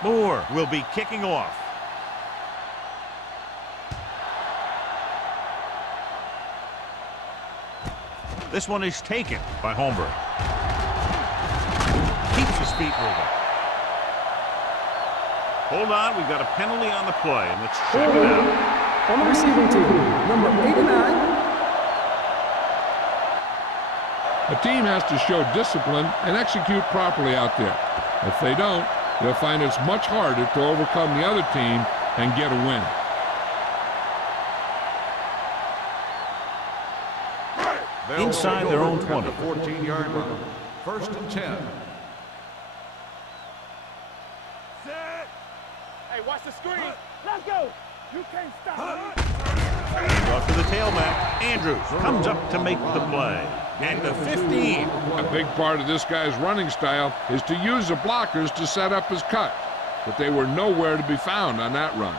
Moore will be kicking off. This one is taken by Holmberg. Keeps his feet moving. Hold on, we've got a penalty on the play, and let's check it out. On the receiving team, number 89. A team has to show discipline and execute properly out there. If they don't, they'll find it's much harder to overcome the other team and get a win. Inside their own 20. 14-yard line. 1st and 10. Set. Hey, watch the screen. Let's go. You can't stop. Off to the tailback. Andrews comes up to make the play. At the 15. A big part of this guy's running style is to use the blockers to set up his cut, but they were nowhere to be found on that run.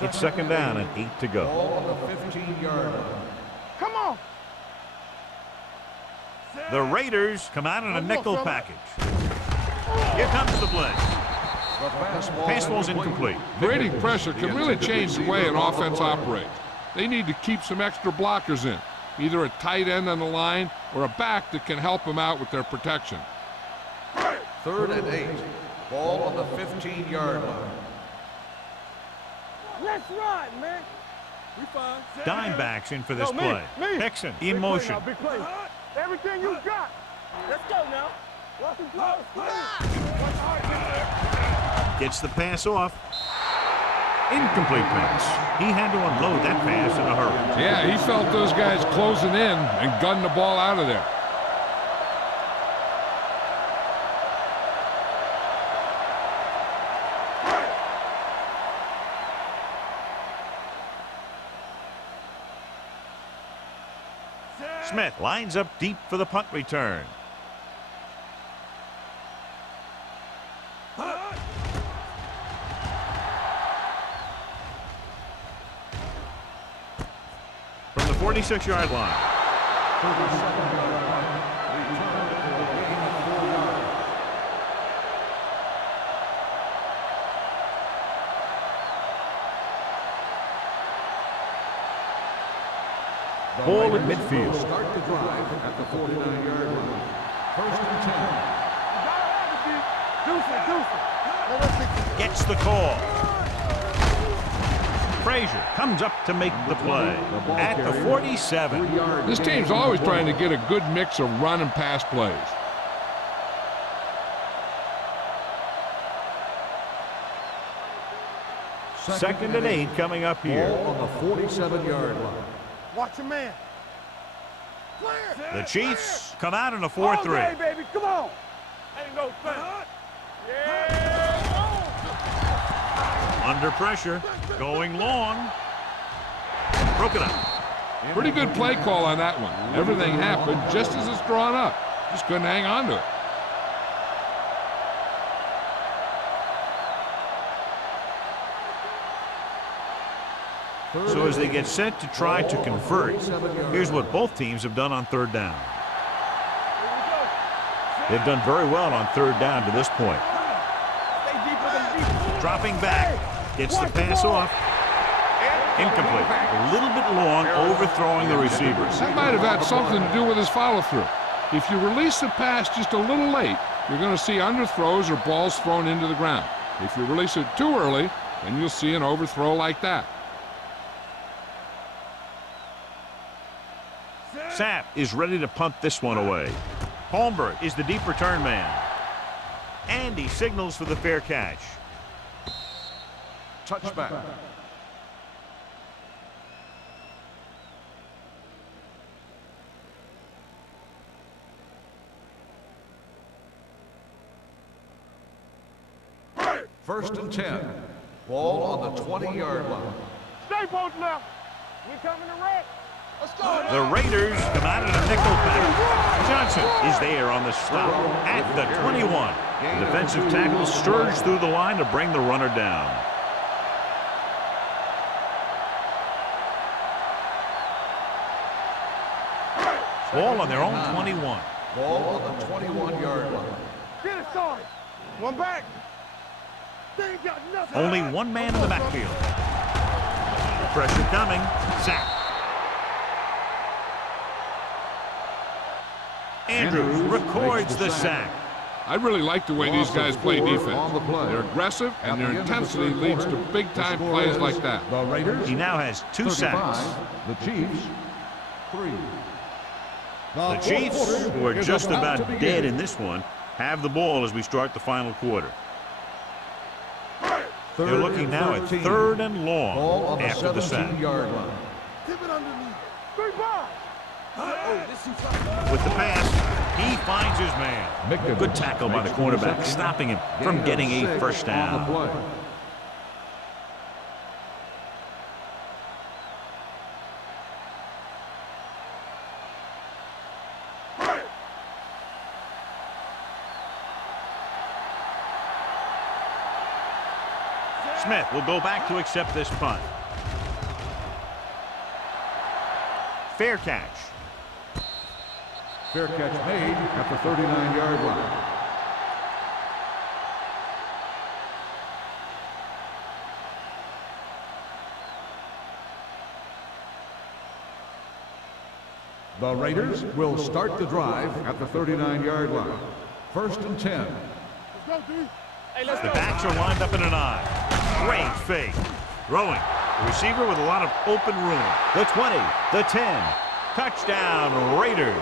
It's 2nd down and 8 to go. Ball on the 15-yard line. Come on. The Raiders come out in a nickel package. Here comes the blitz. The Fastball's incomplete. Grading pressure can really change the way an offense operates. They need to keep some extra blockers in, either a tight end on the line or a back that can help them out with their protection. 3rd and 8. Ball on the 15-yard line. Let's run, man. We fine. Dimebacks in for this No, play. me. Hickson Big in play motion. now, big play. Everything you got. Let's go now. Watch the blow. Gets the pass off. Incomplete pass. He had to unload that pass in a hurry. Yeah, he felt those guys closing in and gunned the ball out of there. Smith lines up deep for the punt return. From the 46-yard line. Ball at midfield. Start the drive at the 49-yard line. First and 10. Gets the call. Frazier comes up to make the play at the 47. This team's always trying to get a good mix of run and pass plays. Second and 8 coming up here. Ball on the 47-yard line. Watch your man. The Chiefs come out in a All 4-3. day, baby. Come on. Ain't no thing. Yeah. Under pressure, going long. Broken up. Pretty good play call on that one. Everything happened just as it's drawn up. Just couldn't hang on to it. So as they get set to try to convert, here's what both teams have done on third down. They've done very well on third down to this point. Dropping back, gets the pass off. Incomplete. A little bit long, overthrowing the receivers. That might have had something to do with his follow-through. If you release the pass just a little late, you're going to see underthrows or balls thrown into the ground. If you release it too early, then you'll see an overthrow like that. Sapp is ready to punt this one away. Holmberg is the deep return man. And he signals for the fair catch. Touchback. First and 10. Ball on the 20-yard line. Stay post left. We coming to wreck. Let's go. The Raiders come out in a nickel package. Johnson is there on the stop at the 21. The defensive tackle surged through the line to bring the runner down. Ball on their own 21. Ball on the 21-yard line. Get it started. One back. They ain't got nothing. Only one man in the backfield. Pressure coming. Sack. Andrews records the sack. I really like the way these guys play defense. They're aggressive, and their intensity leads to big-time plays like that. The Raiders. He now has 2 sacks. The Chiefs, 3. The Chiefs, who are just about dead in this one, have the ball as we start the final quarter. They're looking now at 3rd and long after the sack. Line. Keep it underneath. 3 balls. With the pass, he finds his man. Good tackle by the cornerback, stopping him from getting a first down. Smith will go back to accept this punt. Fair catch. Fair catch made at the 39-yard line. The Raiders will start the drive at the 39-yard line. First and 10. Let's go, D. Hey, let's The go. backs are lined up in an eye. Great fake. Throwing. The receiver with a lot of open room. The 20, the 10. Touchdown, Raiders.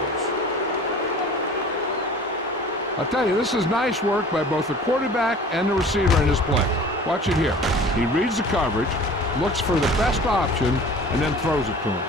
I'll tell you, this is nice work by both the quarterback and the receiver in his play. Watch it here. He reads the coverage, looks for the best option, and then throws it to him.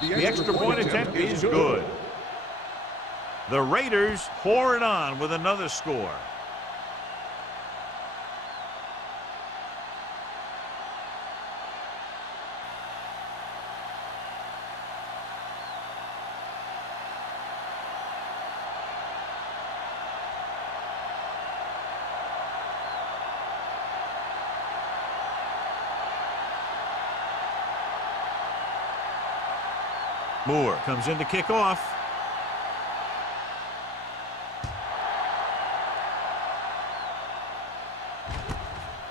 The extra point attempt is good. The Raiders pour it on with another score. Moore comes in to kick off.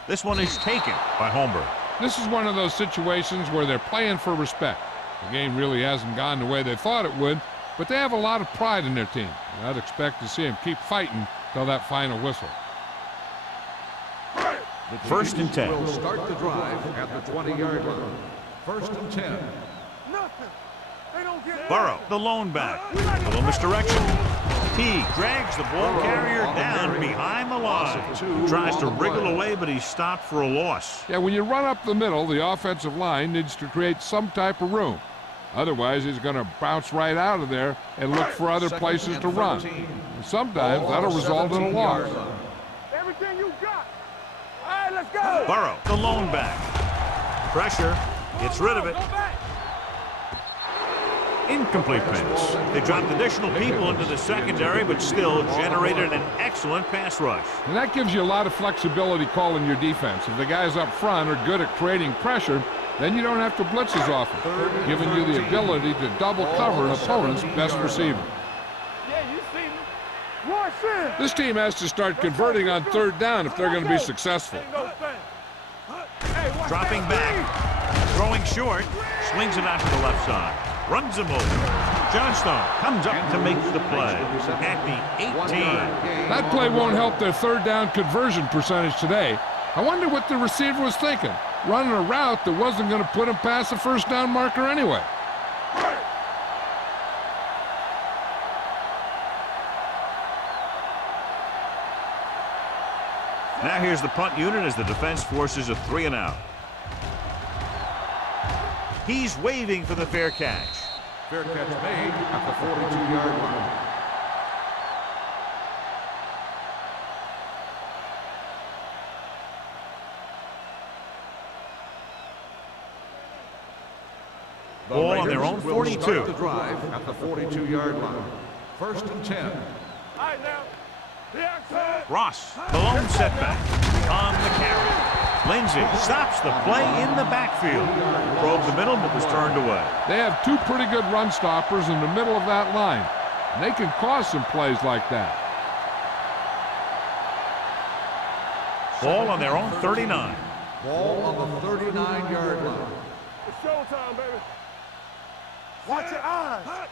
This one is taken by Holmberg. This is one of those situations where they're playing for respect. The game really hasn't gone the way they thought it would, but they have a lot of pride in their team. And I'd expect to see them keep fighting till that final whistle. First and 10. Will start the drive at the 20-yard line. First and 10. Nothing. They don't get Burrow, the lone back. A little misdirection. He drags the ball carrier down behind the line. Tries to wriggle away, but he's stopped for a loss. Yeah, when you run up the middle, the offensive line needs to create some type of room. Otherwise, he's going to bounce right out of there and look for other places to run. And sometimes that'll result in a loss. everything you got. All right, let's go. Burrow, the lone back. Pressure, gets rid of it. Incomplete pass. They dropped additional people into the secondary, but still generated an excellent pass rush. And that gives you a lot of flexibility calling your defense. If the guys up front are good at creating pressure, then you don't have to blitz as often, giving you the ability to double cover an opponent's best receiver. Yeah, you see me. Watch in. This team has to start converting on third down if they're going to be successful. Dropping back, throwing short, slings it out to the left side. Runs him over. Johnstone comes up to make the play at the 18. That play won't help their third down conversion percentage today. I wonder what the receiver was thinking, running a route that wasn't going to put him past the first down marker anyway. Now here's the punt unit as the defense forces a 3 and out. He's waving for the fair catch. Fair catch made at the 42-yard line. Ball on their own 42. Start the drive at the 42-yard line. First and 10. All right, now. Ross, the lone setback on the carry. Lindsey stops the play in the backfield. Probed the middle, but was turned away. They have two pretty good run stoppers in the middle of that line, and they can cause some plays like that. Ball on their own 39. Ball on the 39-yard line. It's showtime, baby. Watch your eyes.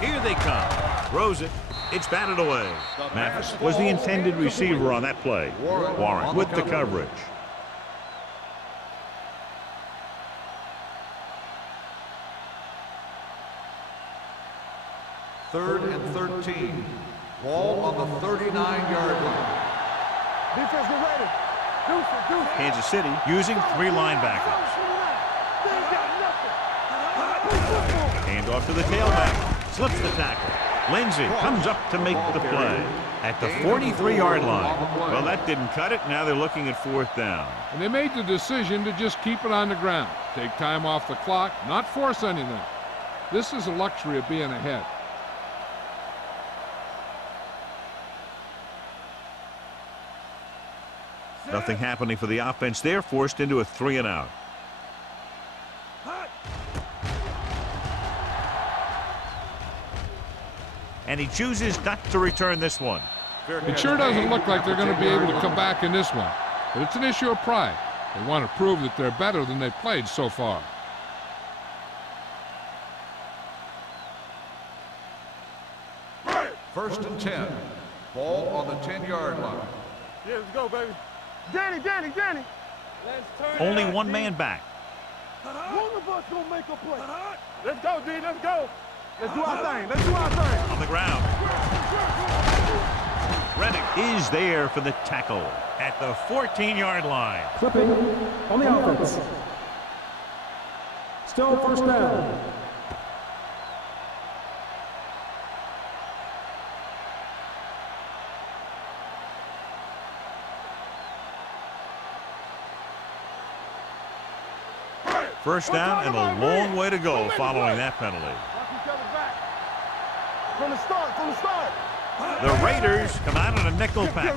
Here they come. Throws it. It's batted away. Mathis was the intended receiver on that play. Warren with the coverage. Third and 13. Ball on the 39-yard line. Defense, get ready. Deuce it, deuce it. Kansas City using 3 linebackers. They ain't got nothing. Hand off to the tailback. Slips the tackle. Lindsey comes up to make the play at the 43-yard line. Well, that didn't cut it. Now they're looking at 4th down. And they made the decision to just keep it on the ground. Take time off the clock, not force anything. This is a luxury of being ahead. Nothing happening for the offense there, forced into a 3 and out. And he chooses not to return this one. It sure doesn't look like they're going to be able to come back in this one, but it's an issue of pride. They want to prove that they're better than they've played so far. First and 10. Ball on the 10-yard line. Yeah, let's go, baby. Danny. Let's turn Only one man back. One of us gonna make a play. Let's go, D. Let's go. Let's do our thing. On the ground. Reddick is there for the tackle at the 14-yard line. Clipping on the offense. Still first down. First down and a long way to go following that penalty. Watch each other back. From the start. The Raiders come out on a nickel pack.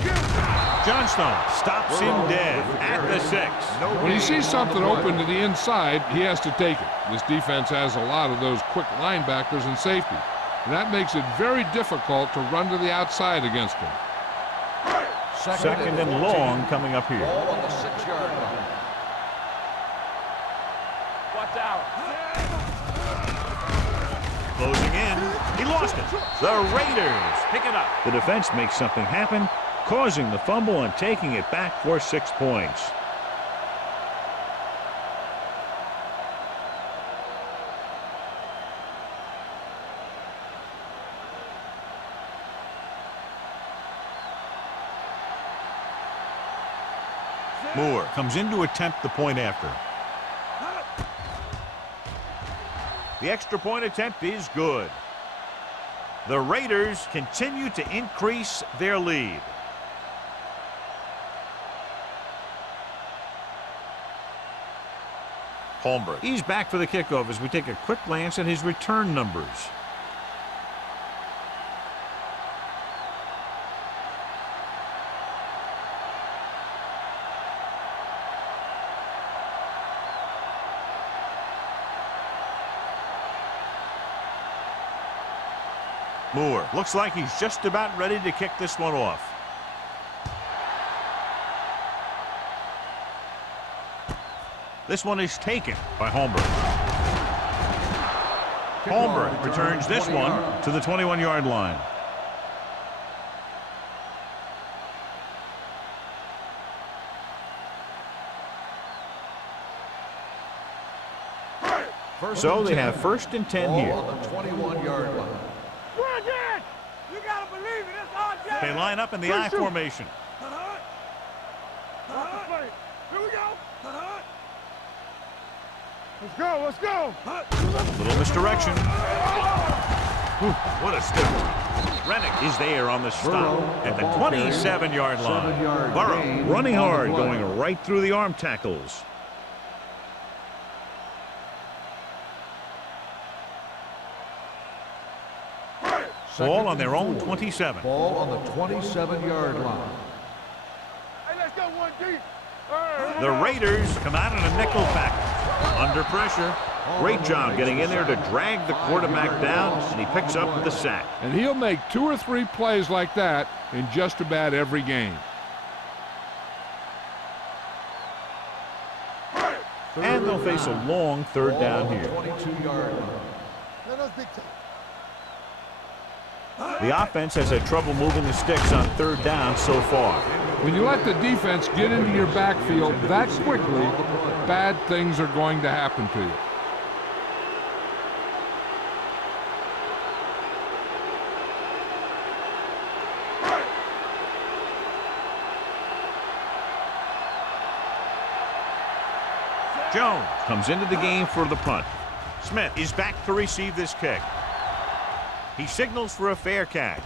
Johnstone stops him dead at the 6. When he sees something open to the inside, he has to take it. This defense has a lot of those quick linebackers and safety, and that makes it very difficult to run to the outside against him. Second and long coming up here. Ball on the 6-yard line. Watch out. Closing in. He lost it. The Raiders pick it up. The defense makes something happen, causing the fumble and taking it back for 6 points. Moore comes in to attempt the point after. The extra point attempt is good. The Raiders continue to increase their lead. Holmberg. He's back for the kickoff as we take a quick glance at his return numbers. Moore looks like he's just about ready to kick this one off. This one is taken by Holmberg. Holmberg returns this one to the 21-yard line. So they have 1st and 10 here. On the 21-yard line. You gotta believe it. It's RJ. They line up in the I formation. Here we go. Let's go. Let's go. Little misdirection. What a stiff. Rennick is there on the stop at the 27-yard line. Burrow running hard, going right through the arm tackles. Ball on their own 27. Ball on the 27-yard line. Hey, let's go one deep. The Raiders come out in a nickel package. Under pressure. Great job getting in there to drag the quarterback down, and he picks up the sack. And he'll make 2 or 3 plays like that in just about every game. And they'll face a long 3rd down here. 22-yard line. Let us big time. The offense has had trouble moving the sticks on 3rd down so far. When you let the defense get into your backfield that quickly, bad things are going to happen to you. Jones comes into the game for the punt. Smith is back to receive this kick. He signals for a fair catch.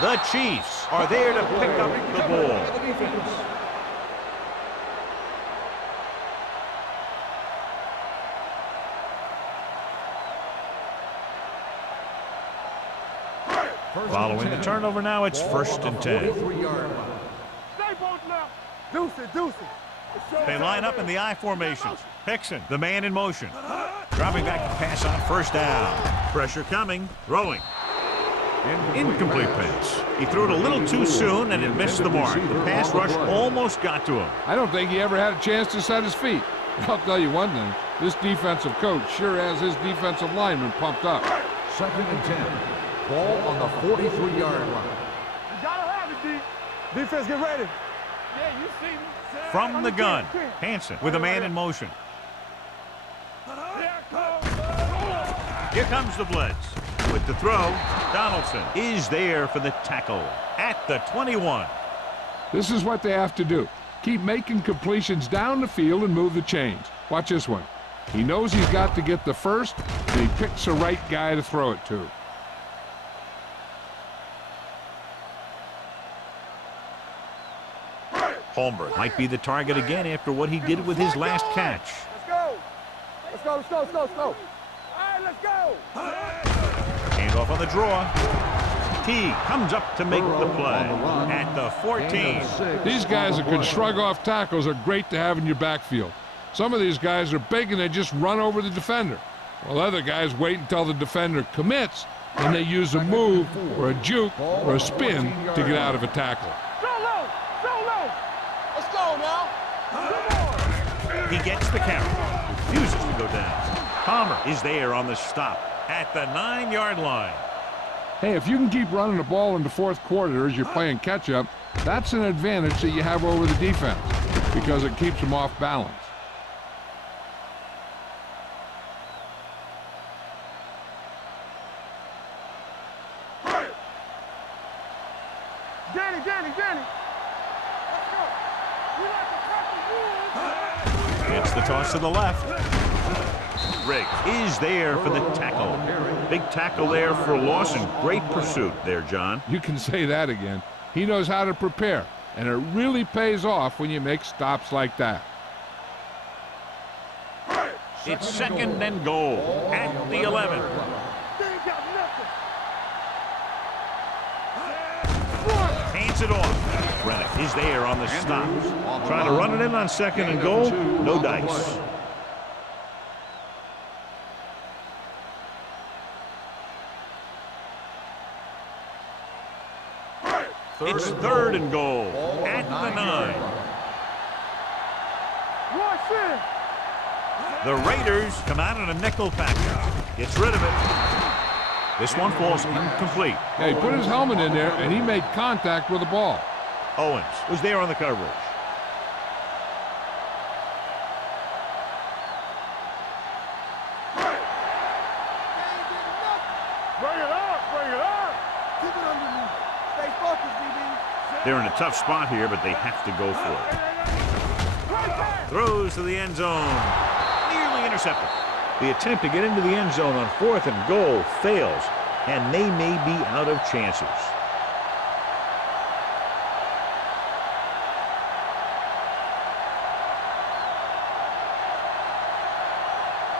The Chiefs are there to pick up the ball. Following the turnover now, it's 1st and 10. Stay both now. Deuce it. They line up in the I formation. Hickson, the man in motion. Dropping back to pass on 1st down. Pressure coming. Throwing. Incomplete pass. He threw it a little too soon and it missed the mark. The pass rush almost got to him. I don't think he ever had a chance to set his feet. I'll tell you one thing. This defensive coach sure has his defensive lineman pumped up. 2nd and 10. Ball on the 43-yard line. You gotta have it, D. Defense, get ready. Yeah, you see me. From the gun, Hansen with a man in motion. Here comes the blitz. With the throw, Donaldson is there for the tackle at the 21. This is what they have to do. Keep making completions down the field and move the chains. Watch this one. He knows he's got to get the first, and he picks the right guy to throw it to. Holmberg might be the target again after what he did with his last catch. Let's go. All right, let's go. Hand off on the draw. T comes up to make the play at the 14. These guys that can shrug off tackles are great to have in your backfield. Some of these guys are big and they just run over the defender, while other guys wait until the defender commits and they use a move or a juke or a spin to get out of a tackle. So low. Let's go now. He gets the carry, refuses to go down. Palmer is there on the stop at the 9-yard line. Hey, if you can keep running the ball in the fourth quarter as you're playing catch-up, that's an advantage that you have over the defense because it keeps them off balance. Danny. Let's go. We like to practice rules. It's the toss to the left. Riggs is there for the tackle. Big tackle there for Lawson. Great pursuit there, John. You can say that again. He knows how to prepare, and it really pays off when you make stops like that. It's second and goal at the 11. They ain't got nothing. Hands it off. Rennick is there on the stop. Trying to run it in on second and goal. No dice. It's third and goal at the 9. Watch it. The Raiders come out in a nickel package. Gets rid of it. This one falls incomplete. Yeah, he put his helmet in there, and he made contact with the ball. Owens was there on the coverage. Bring it up. Keep it underneath. Stay focused, DB. They're in a tough spot here, but they have to go for it. Throws to the end zone. Nearly intercepted. The attempt to get into the end zone on 4th and goal fails, and they may be out of chances.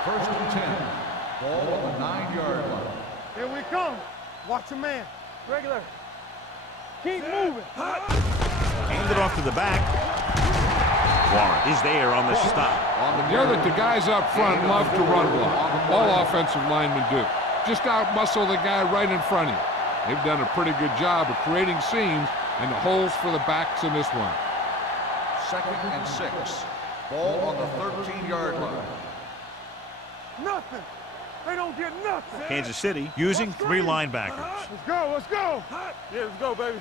First and 10. Ball on the 9-yard line. Here we come. Watch your man. Regular. Keep moving. Hand it off to the back. Warren is there on the stop. You know that the guys up front love to run block. All offensive linemen do. Just out-muscle the guy right in front of you. They've done a pretty good job of creating seams and the holes for the backs in this one. Second and 6. Ball on the 13-yard line. Nothing. They don't get nothing. Kansas City using 3 linebackers. Let's go. Yeah, let's go, baby.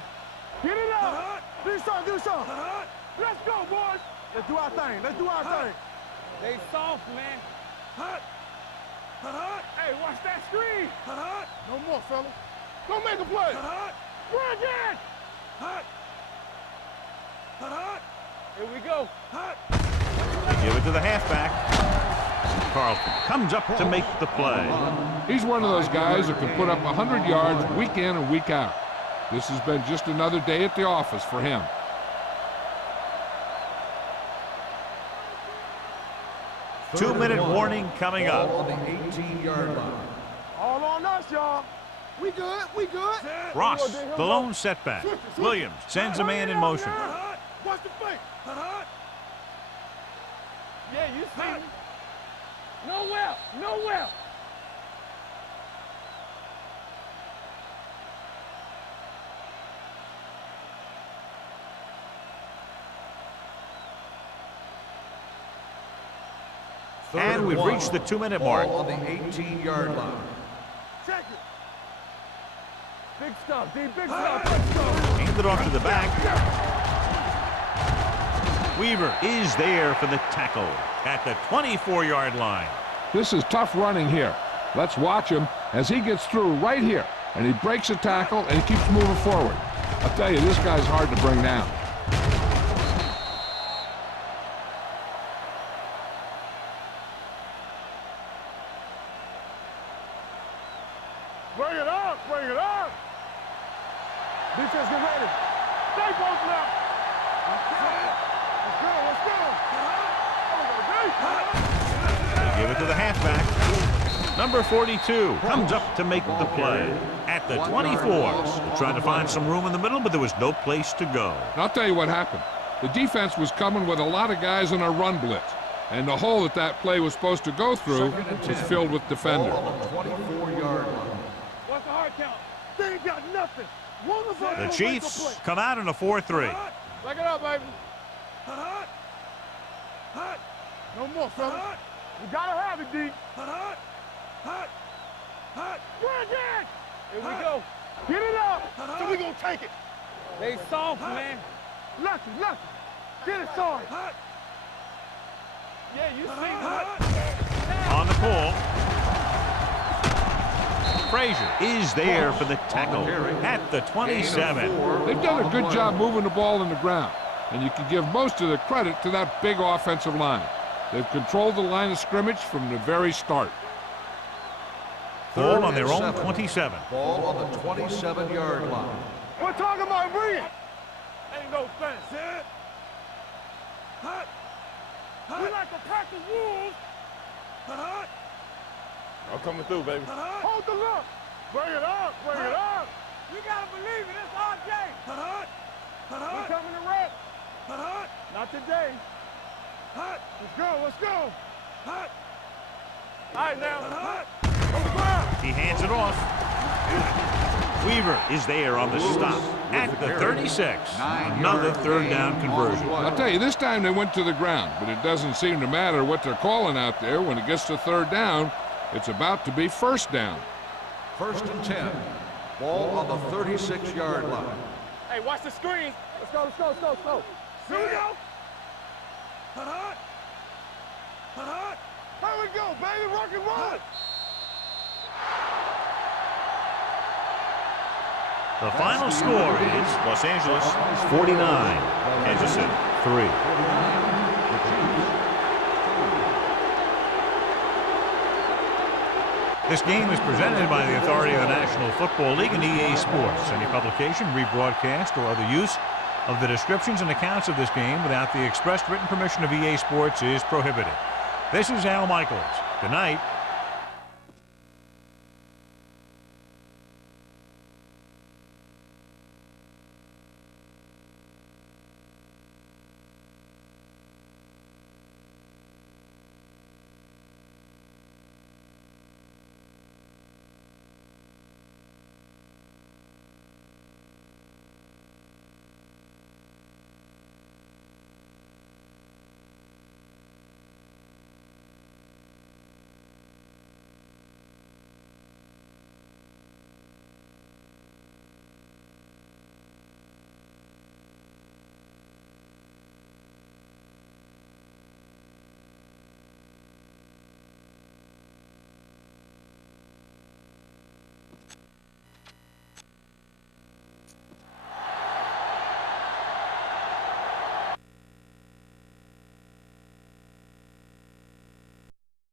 Get it up. Do something. Let's go, boys. Let's do our thing. They soft, man. Hey, watch that screen. No more, fellas. Go make a play. Run again. Here we go. They give it to the halfback. Carlton comes up to make the play. He's one of those guys that can put up 100 yards week in and week out. This has been just another day at the office for him. Two-minute warning coming up. Ball on the 18-yard line. All on us, y'all. We good. Ross, the lone setback. Williams sends a man in motion. Watch the fake. Yeah, you see me. Nowhere. And we've reached the 2-minute mark. Ball on the 18-yard line. Check it. Big stuff, D. Big stuff. Hand it off to the back. Weaver is there for the tackle at the 24-yard line. This is tough running here. Let's watch him as he gets through right here, and he breaks a tackle, and he keeps moving forward. I'll tell you, this guy's hard to bring down. Bring it up. Defense, get ready. Stay both left. Let's go. They give it to the halfback. Number 42 comes up to make the play at at the 24. Trying to find some room in the middle, but there was no place to go. And I'll tell you what happened. The defense was coming with a lot of guys in a run blitz, and the hole that play was supposed to go through was filled with defenders. 24-yard line. What's the hard count? They ain't got nothing. One of us The will Chiefs make a play. come out in a 4-3. Back it up, baby. No more, fellas. You gotta have it, D. Bring it! Here we go. Get it up. So we gonna take it. They soft, man. Lucky. Get it soft. Yeah, you see. On the call. Frazier is there for the tackle at the 27. They've done a good job moving the ball in the ground, and you can give most of the credit to that big offensive line. They've controlled the line of scrimmage from the very start. Ball on their own 27. Ball on the 27-yard line. We're talking about bring it. Ain't no sense. We like to pack the wolves. I'm coming through, baby. Hold the look. Bring it up. You gotta believe it. It's our game. We're coming to rest. Not today. Let's go. All right, now. He hands it off. Weaver is there on the stop at the 36. Another third down conversion. I'll tell you, this time they went to the ground, but it doesn't seem to matter what they're calling out there. When it gets to third down, it's about to be first down. 1st and 10. Ball on the 36-yard line. Hey, watch the screen. Let's go. Here we go. Here we go, baby. Rock and roll. The final score is Los Angeles 49, Kansas City 3. This game is presented by the authority of the National Football League and EA Sports. Any publication, rebroadcast, or other use of the descriptions and accounts of this game without the expressed written permission of EA Sports is prohibited. This is Al Michaels. Good night.